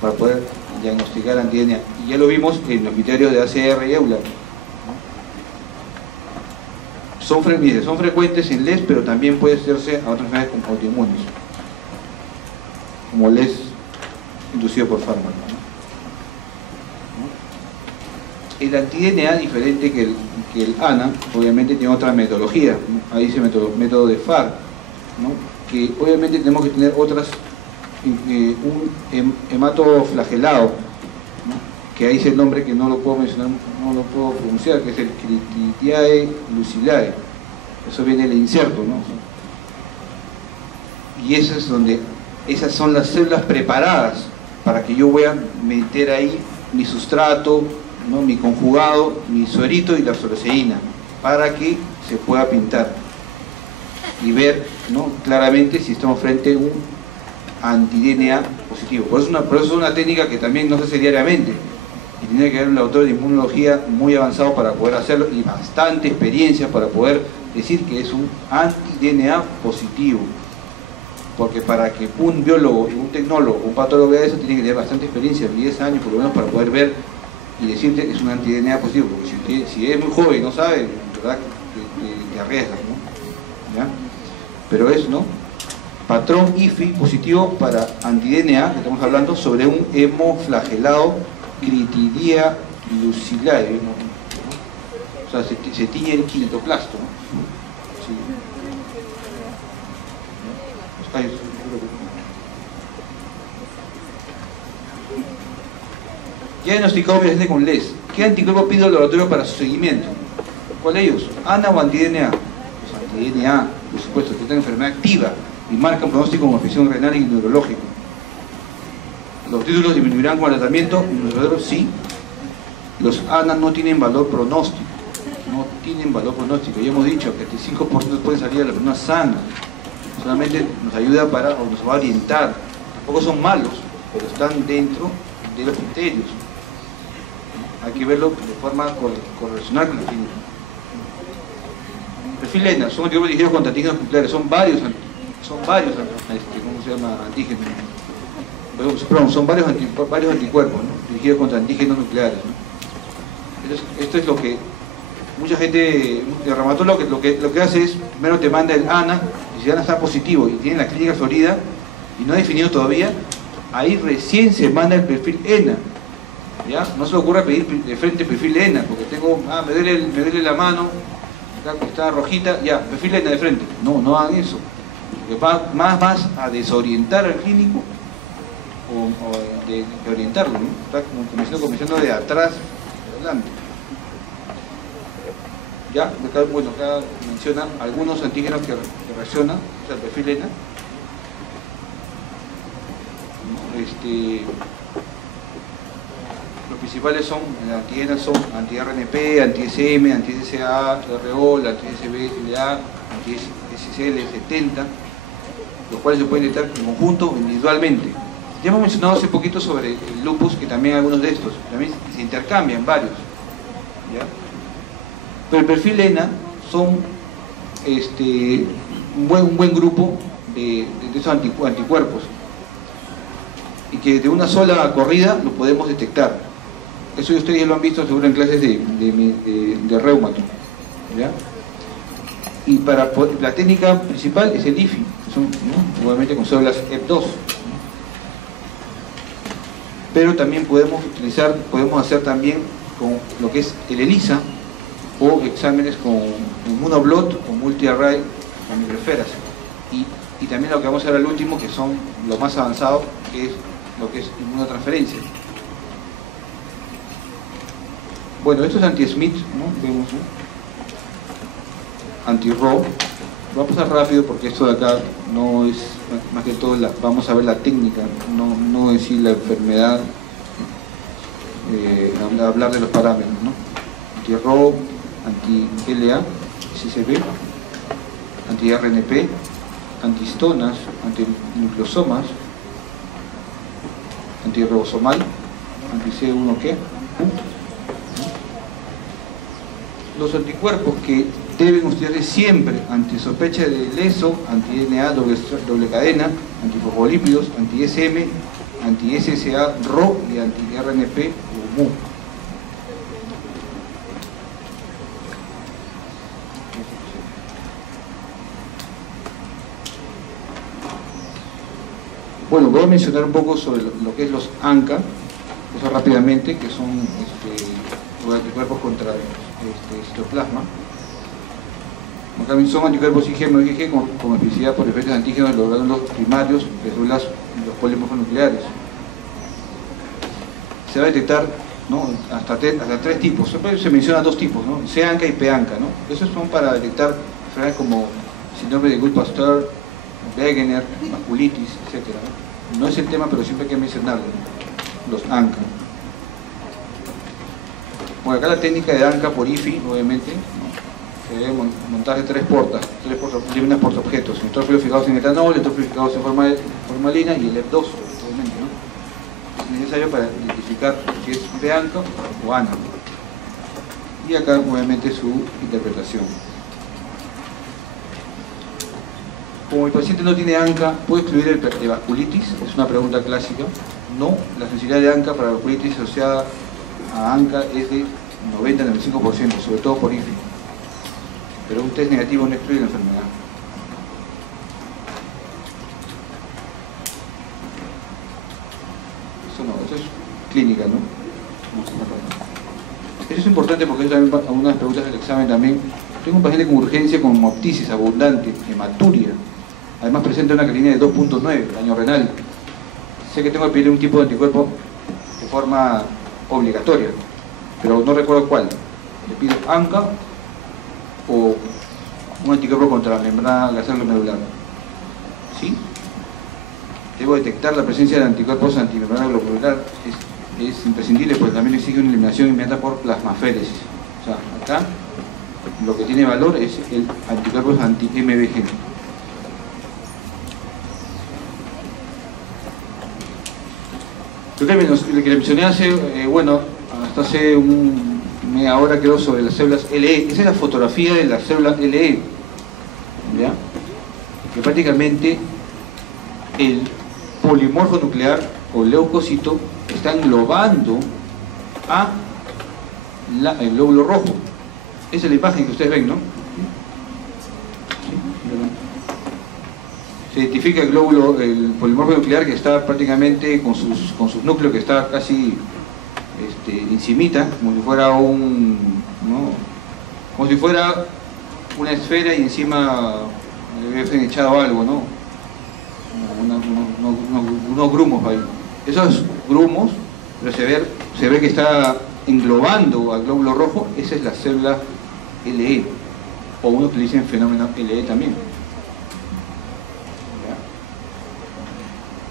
para poder diagnosticar anti-DNA. Y ya lo vimos en los criterios de ACR y EULAR. Son frecuentes en LES, pero también puede hacerse a otras enfermedades como autoinmunes, como LES inducido por fármaco. El anti-DNA, diferente que el ANA, obviamente tiene otra metodología, ¿no? Ahí dice método de FAR, ¿no? Que obviamente tenemos que tener otras, un hematoflagelado, ¿no? Que ahí dice el nombre que no lo puedo mencionar, no lo puedo pronunciar, que es el Cryptidae lucillae. Eso viene del inserto, ¿no? Y eso es donde, esas son las células preparadas para que yo voy a meter ahí mi sustrato, ¿no? Mi conjugado, mi suerito y la fluoresceína, para que se pueda pintar y ver, ¿no? Claramente si estamos frente a un anti-DNA positivo. Por eso es una técnica que también no se hace diariamente y tiene que haber un laboratorio de inmunología muy avanzado para poder hacerlo y bastante experiencia para poder decir que es un anti-DNA positivo, porque para que un biólogo, un tecnólogo, un patólogo vea eso tiene que tener bastante experiencia, 10 años por lo menos, para poder ver y decirte que es un anti-DNA positivo, porque si es muy joven y no sabe, en verdad te arriesgas, ¿no? ¿Ya? Pero es, ¿no? Patrón IFI positivo para anti-DNA, que estamos hablando sobre un hemoflagelado Cryptidae lucillae, ¿no? O sea, se tiñe el quinetoplasto, ¿no? Sí. Ya diagnosticado obviamente con LES. ¿Qué anticuerpo pide el laboratorio para su seguimiento? ¿Cuál de ellos? ¿ANA o anti-DNA? Pues anti-DNA, por supuesto, que es una enfermedad activa y marca un pronóstico como afección renal y neurológico. Los títulos disminuirán con el tratamiento, nosotros sí. Los ANA no tienen valor pronóstico. No tienen valor pronóstico. Ya hemos dicho que el 5% pueden salir a la persona sana. Solamente nos ayuda para, o nos va a orientar. Tampoco son malos, pero están dentro de los criterios. Hay que verlo de forma correlacional con el fin. Perfil ENA, son anticuerpos dirigidos contra antígenos nucleares, son varios ¿cómo se llama? Antígenos. Perdón, son varios anticuerpos, ¿no? Dirigidos contra antígenos nucleares, ¿no? Entonces, esto es lo que mucha gente, el reumatólogo lo que hace es, primero te manda el ANA, y si el ANA está positivo y tiene la clínica florida y no ha definido todavía, ahí recién se manda el perfil ENA. ¿Ya? No se le ocurra pedir de frente perfil ENA, porque tengo, me duele la mano, acá está rojita, ya, perfil ENA de frente. No, no hagan eso. Porque más vas a desorientar al clínico o de orientarlo, ¿no? Está comenzando de atrás adelante. Ya, acá menciona algunos antígenos que reaccionan, o sea, el perfil ENA. Los principales son, las antígenas son anti-RNP, anti-SM, anti-SSA, RO, anti-SBLA, anti-SCL70, los cuales se pueden detectar en conjunto o individualmente. Ya hemos mencionado hace poquito sobre el lupus, que también algunos de estos, también se intercambian varios. ¿Ya? Pero el perfil ENA son un buen grupo de esos anticuerpos, y que de una sola corrida lo podemos detectar. Eso ustedes ya lo han visto seguro en clases de reumato. ¿Ya? Y para la técnica principal es el IFI, que son, ¿no?, obviamente con células EP2. Pero también podemos hacer también con lo que es el ELISA, o exámenes con inmunoblot o multi-array mamíferas. Y también lo que vamos a ver al último, que son los más avanzados, que es lo que es inmunotransferencia. Bueno, esto es anti-Smith, ¿no? Vemos, ¿no? Anti-Ro. Voy a pasar rápido porque esto de acá no es, más que todo, vamos a ver la técnica, no decir la enfermedad, hablar de los parámetros, ¿no? Anti-Ro, anti-LA, CCB, anti-RNP, antihistonas, antinucleosomas, antirribosomal, anti-C1Q. Los anticuerpos que deben ustedes siempre, ante sospecha de leso, anti-DNA doble cadena, antifosfolípidos, anti-SM, anti-SSA, RO y anti-RNP o MU. Bueno, voy a mencionar un poco sobre lo que es los ANCA, eso rápidamente, que son los anticuerpos contra citoplasma. Son anticuerpos IgM o IgG con especificidad por efectos antígenos de los gránulos primarios de células los polimorfos nucleares. Se va a detectar, ¿no?, hasta 3 tipos. Siempre se mencionan 2 tipos, ¿no?, C-ANCA y P-ANCA, ¿no? Esos son para detectar enfermedades como síndrome de Gould-Pasteur, Wegener, vasculitis, etc. No es el tema, pero siempre hay que mencionarlo, ¿no?, los ANCA. Bueno, acá la técnica de ANCA por IFI, obviamente, ¿no?, se debe montar de 3 límites por objetos, nitrófilos fijados en etanol, nitrófilos fijados en formalina y el EP2, obviamente, ¿no? Es necesario para identificar si es de ANCA o ANA. Y acá, obviamente, su interpretación. Como el paciente no tiene ANCA, ¿puede excluir el de vasculitis? Es una pregunta clásica. No, la sensibilidad de ANCA para la vasculitis asociada a ANCA es de 90-95%, sobre todo por IFI. Pero un test negativo no excluye la enfermedad. Eso es clínica, ¿no? Eso es importante porque es también algunas preguntas del examen también. Tengo un paciente con urgencia con hemoptisis abundante, hematuria. Además presenta una creatinina de 2.9, daño renal. Sé que tengo que pedir un tipo de anticuerpo de forma obligatoria, pero no recuerdo cuál. Le pido ANCA o un anticuerpo contra la membrana, la célula medular. ¿Sí? Debo detectar la presencia de anticuerpos antimembrana glomerular. Es imprescindible porque también exige una eliminación inmediata por plasmaféresis. O sea, acá lo que tiene valor es el anticuerpos anti-MBG. Lo que le mencioné hace, hasta hace media hora creo, sobre las células LE. Esa es la fotografía de la célula LE, ¿ya? Que prácticamente el polimorfo nuclear o leucocito está englobando a el glóbulo rojo. Esa es la imagen que ustedes ven, ¿no? Se identifica el glóbulo, el polimorfo nuclear, que está prácticamente con sus núcleos, que está casi encimita, como si fuera ¿no? Como si fuera una esfera y encima le hubiesen echado algo, ¿no? Unos grumos ahí. Esos grumos, pero se ve que está englobando al glóbulo rojo. Esa es la célula LE, o uno que le dicen fenómeno LE también.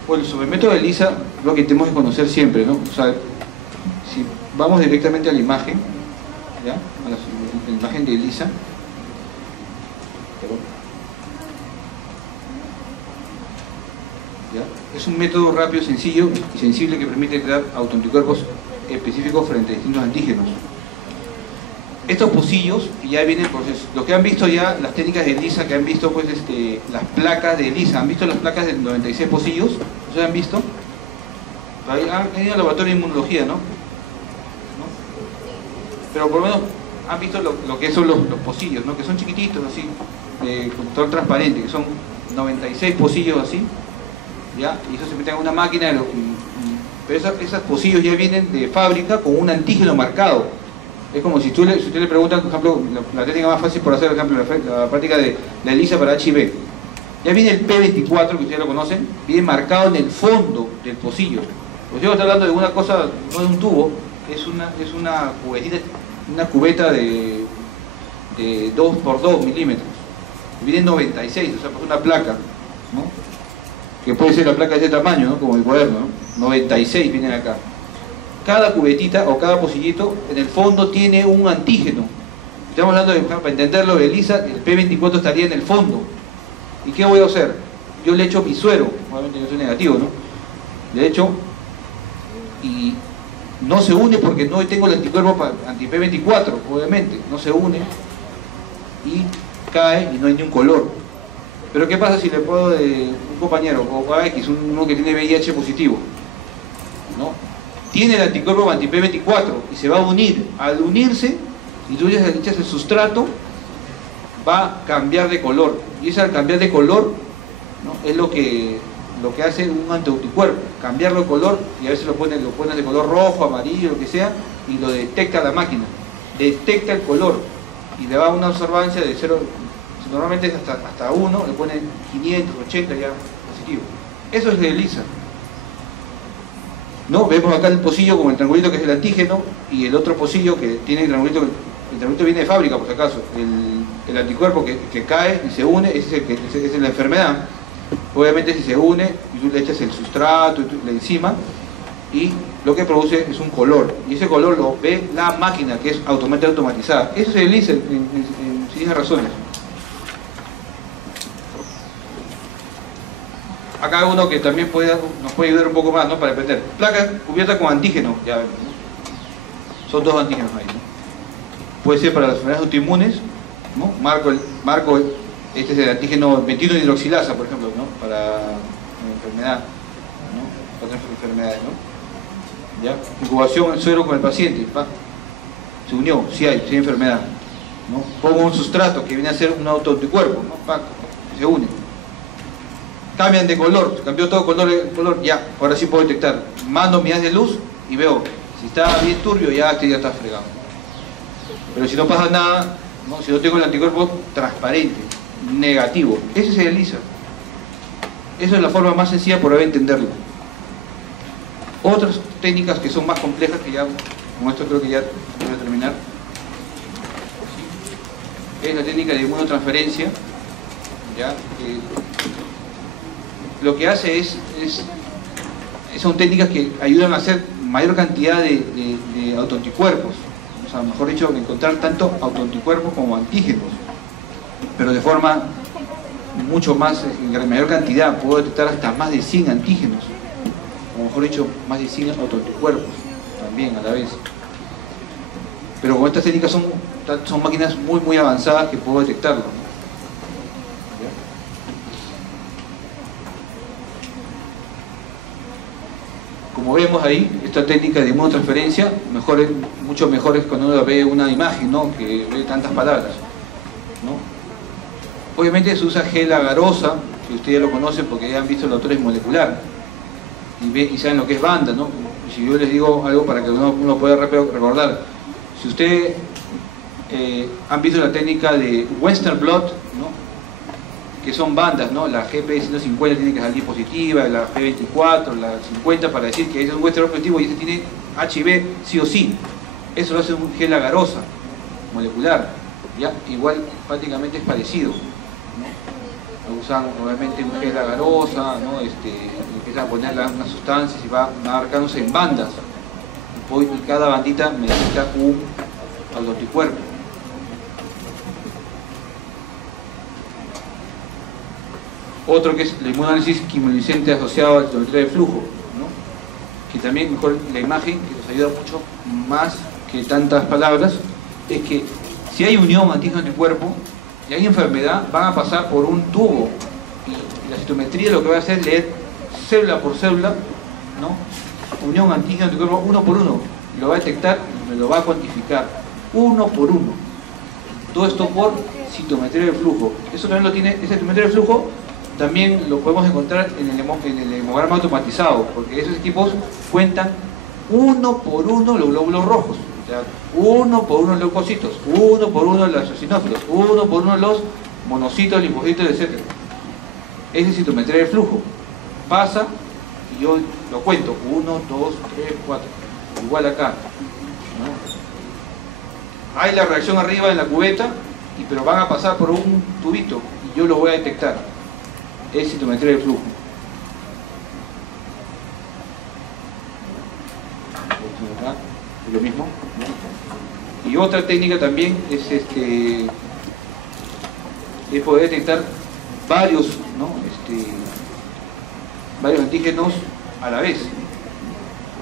Bueno, sobre el método de ELISA, lo que tenemos que conocer siempre, ¿no? O sea, si vamos directamente a la imagen, ¿ya? A la imagen de ELISA. ¿Ya? Es un método rápido, sencillo y sensible que permite crear autoanticuerpos específicos frente a distintos antígenos. Estos pocillos ya vienen, pues, lo que han visto ya, las técnicas de ELISA que han visto, pues, las placas de ELISA, ¿han visto las placas de 96 pocillos? ¿Ustedes han visto? Han ido al laboratorio de inmunología, ¿no? Pero por lo menos han visto lo que son los pocillos, ¿no? Que son chiquititos, así, de control transparente, que son 96 pocillos así, ¿ya? Y eso se mete en una máquina, pero esos pocillos ya vienen de fábrica con un antígeno marcado. Es como si usted le preguntas, por ejemplo, la técnica más fácil por hacer, por ejemplo, la práctica de la ELISA para HIV. Ya viene el P24, que ustedes lo conocen, viene marcado en el fondo del pocillo. Pues yo estoy hablando de una cosa, no de un tubo, es una cubeta de 2 por 2 milímetros. Viene en 96, o sea, pues una placa, ¿no? Que puede ser la placa de ese tamaño, ¿no? Como el cuaderno, ¿no? 96 vienen acá. Cada cubetita o cada pocillito en el fondo tiene un antígeno. Estamos hablando de, para entenderlo, de ELISA, el P24 estaría en el fondo. ¿Y qué voy a hacer? Yo le echo mi suero, obviamente yo soy negativo, ¿no? Le echo y no se une porque no tengo el anticuerpo anti-P24, obviamente, no se une y cae y no hay ni un color. Pero ¿qué pasa si le puedo un compañero, o a X, uno que tiene VIH positivo, ¿no? Tiene el anticuerpo anti-P24 y se va a unir. Al unirse, si tú echas el sustrato, va a cambiar de color. Y ese al cambiar de color, ¿no? Es lo que hace un anticuerpo, cambiarlo de color, y a veces lo ponen de color rojo, amarillo, lo que sea, y lo detecta la máquina. Detecta el color y le va a una observancia de 0, normalmente es hasta 1, le ponen 500, 80 ya positivo. Eso es de ELISA. ¿No? Vemos acá el pocillo con el triangulito que es el antígeno y el otro pocillo que tiene el triangulito viene de fábrica por si acaso, el anticuerpo que cae y se une, esa es la enfermedad. Obviamente si se une y tú le echas el sustrato y la enzima, y lo que produce es un color, y ese color lo ve la máquina, que es automatizada. Eso se ELISA en 10 razones. Acá hay uno que también nos puede ayudar un poco más, ¿no? Para aprender. Placa cubierta con antígeno, ya vemos, ¿no? Son 2 antígenos ahí, ¿no? Puede ser para las enfermedades autoinmunes, ¿no? Marco, este es el antígeno 21 hidroxilasa, por ejemplo, ¿no? Para una enfermedad, ¿no? Otras enfermedades, ¿no? ¿Ya? Incubación en suero con el paciente, ¿va? Se unió, sí hay enfermedad, ¿no? Pongo un sustrato que viene a ser un autoanticuerpo, ¿no? ¡Pac! Se une. Cambian de color, cambió todo color, ya, ahora sí puedo detectar. Mando mi haz de luz y veo, si está bien turbio, ya está fregado. Pero si no pasa nada, ¿no? Si no tengo el anticuerpo transparente, negativo, ese es el ELISA. Esa es la forma más sencilla por haber entenderlo. Otras técnicas que son más complejas, que ya, con esto creo que ya voy a terminar, es la técnica de inmunotransferencia, ¿ya? Lo que hace son técnicas que ayudan a hacer mayor cantidad de autoanticuerpos, o sea, mejor dicho, encontrar tanto autoanticuerpos como antígenos, pero de forma mucho más, en mayor cantidad. Puedo detectar hasta más de 100 antígenos, o mejor dicho, más de 100 autoanticuerpos también a la vez. Pero con estas técnicas son máquinas muy avanzadas que puedo detectarlo, ¿no? Como vemos ahí, esta técnica de inmunotransferencia mucho mejor es cuando uno ve una imagen, ¿no? Que ve tantas palabras, ¿no? Obviamente se usa gel agarosa, que ustedes ya lo conocen porque ya han visto el autor molecular y saben lo que es banda, ¿no? si yo les digo algo para que uno pueda recordar, si ustedes han visto la técnica de Western Blot, ¿no? Que son bandas, ¿no? La GP150 tiene que salir positiva, la G24, la 50, para decir que ese es un Western positivo y ese tiene HIV sí o sí. Eso lo hace un gel agarosa molecular, ¿ya? Igual prácticamente es parecido, ¿no? Usan obviamente un gel agarosa, ¿no? Empiezan a poner unas sustancias y va marcándose en bandas, y cada bandita necesita un autoanticuerpo. Otro que es el inmunoanálisis quimiluminiscente asociado a la citometría de flujo, ¿no? Que también mejor la imagen, que nos ayuda mucho más que tantas palabras, es que si hay unión antígeno-anticuerpo y hay enfermedad, van a pasar por un tubo y la citometría lo que va a hacer es leer célula por célula, ¿no? Unión antígeno-anticuerpo uno por uno, lo va a detectar y me lo va a cuantificar uno por uno. Todo esto por citometría de flujo. Eso también lo tiene, esa citometría de flujo también lo podemos encontrar en el hemograma automatizado, porque esos equipos cuentan uno por uno los glóbulos rojos, o sea, uno por uno los leucocitos, uno por uno los eosinófilos, uno por uno los monocitos, linfocitos, etc. Esa es citometría de flujo. Pasa y yo lo cuento, 1, 2, 3, 4, igual acá, ¿no? Hay la reacción arriba en la cubeta, pero van a pasar por un tubito y yo lo voy a detectar. Es citometría de flujo. Acá, es lo mismo, ¿no? Y otra técnica también es poder detectar varios, ¿no? Varios antígenos a la vez.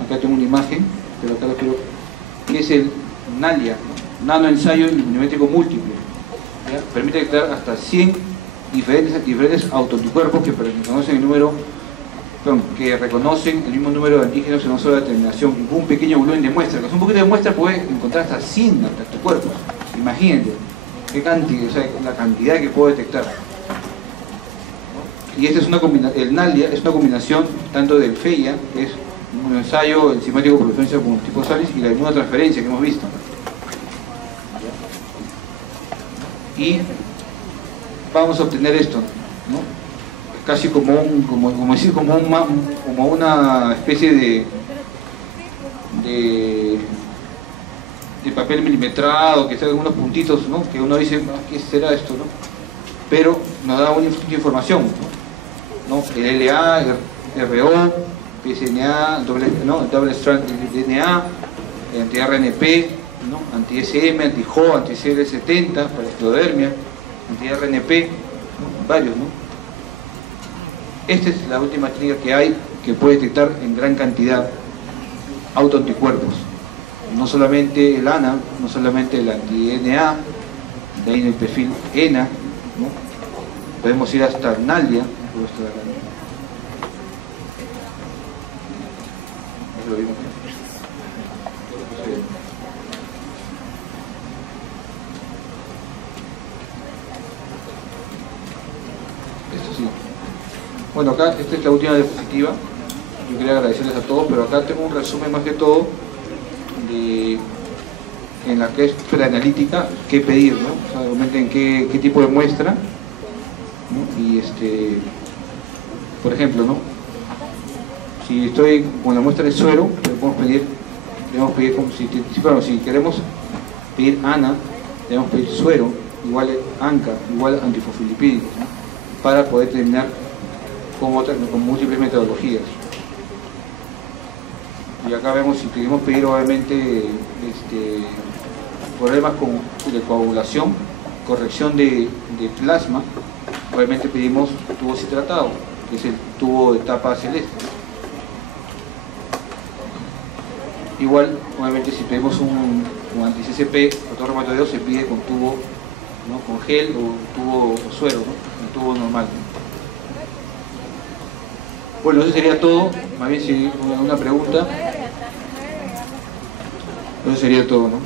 Acá tengo una imagen, pero acá lo quiero, que es el NALIA, ¿no? Nanoensayo inmunométrico múltiple, ¿ya? Permite detectar hasta 100 diferentes autoanticuerpos que reconocen el mismo número de antígenos en una sola determinación, y un pequeño volumen de muestra. Con un poquito de muestra puede encontrar hasta 100 anticuerpos. Imagínense qué cantidad, o sea, la cantidad que puedo detectar. Y esta es el NALIA es una combinación tanto del FEIA, que es un ensayo enzimático por influencia con tipo Salis, y la inmunotransferencia que hemos visto. Y vamos a obtener esto, ¿no? Casi como una especie de papel milimetrado que está en unos puntitos, ¿no? Que uno dice, ¿qué será esto, no? Pero nos da una información, ¿no? El LA, el RO, PSNA, double strand DNA, anti-RNP, ¿no? Anti-SM, anti-JO, anti-CL70 para esclerodermia, anti-RNP, ¿no? Varios, ¿no? Esta es la última técnica que hay que puede detectar en gran cantidad autoanticuerpos. No solamente el ANA, no solamente el anti-NA, de ahí en el perfil ENA, ¿no? Podemos ir hasta el NALIA, es lo mismo. Esto sí. Bueno, acá esta es la última diapositiva. Yo quería agradecerles a todos, pero acá tengo un resumen más que todo en la que es preanalítica, qué pedir, ¿no? O sea, realmente en qué tipo de muestra, ¿no? Y por ejemplo, ¿no? Si estoy con la muestra de suero, debemos pedir como si queremos pedir ANA, debemos pedir suero igual ANCA, igual antifosfolipídico, ¿no? Para poder terminar con múltiples metodologías. Y acá vemos si queremos pedir obviamente problemas de coagulación, corrección de plasma, obviamente pedimos tubo citratado, que es el tubo de tapa celeste. Igual, obviamente, si pedimos un anti-CCP, otro reumatoideo se pide con tubo, ¿no? Con gel o tubo o suero, ¿no? Un tubo normal. Bueno, eso sería todo. Más bien, si una pregunta, eso sería todo, ¿no?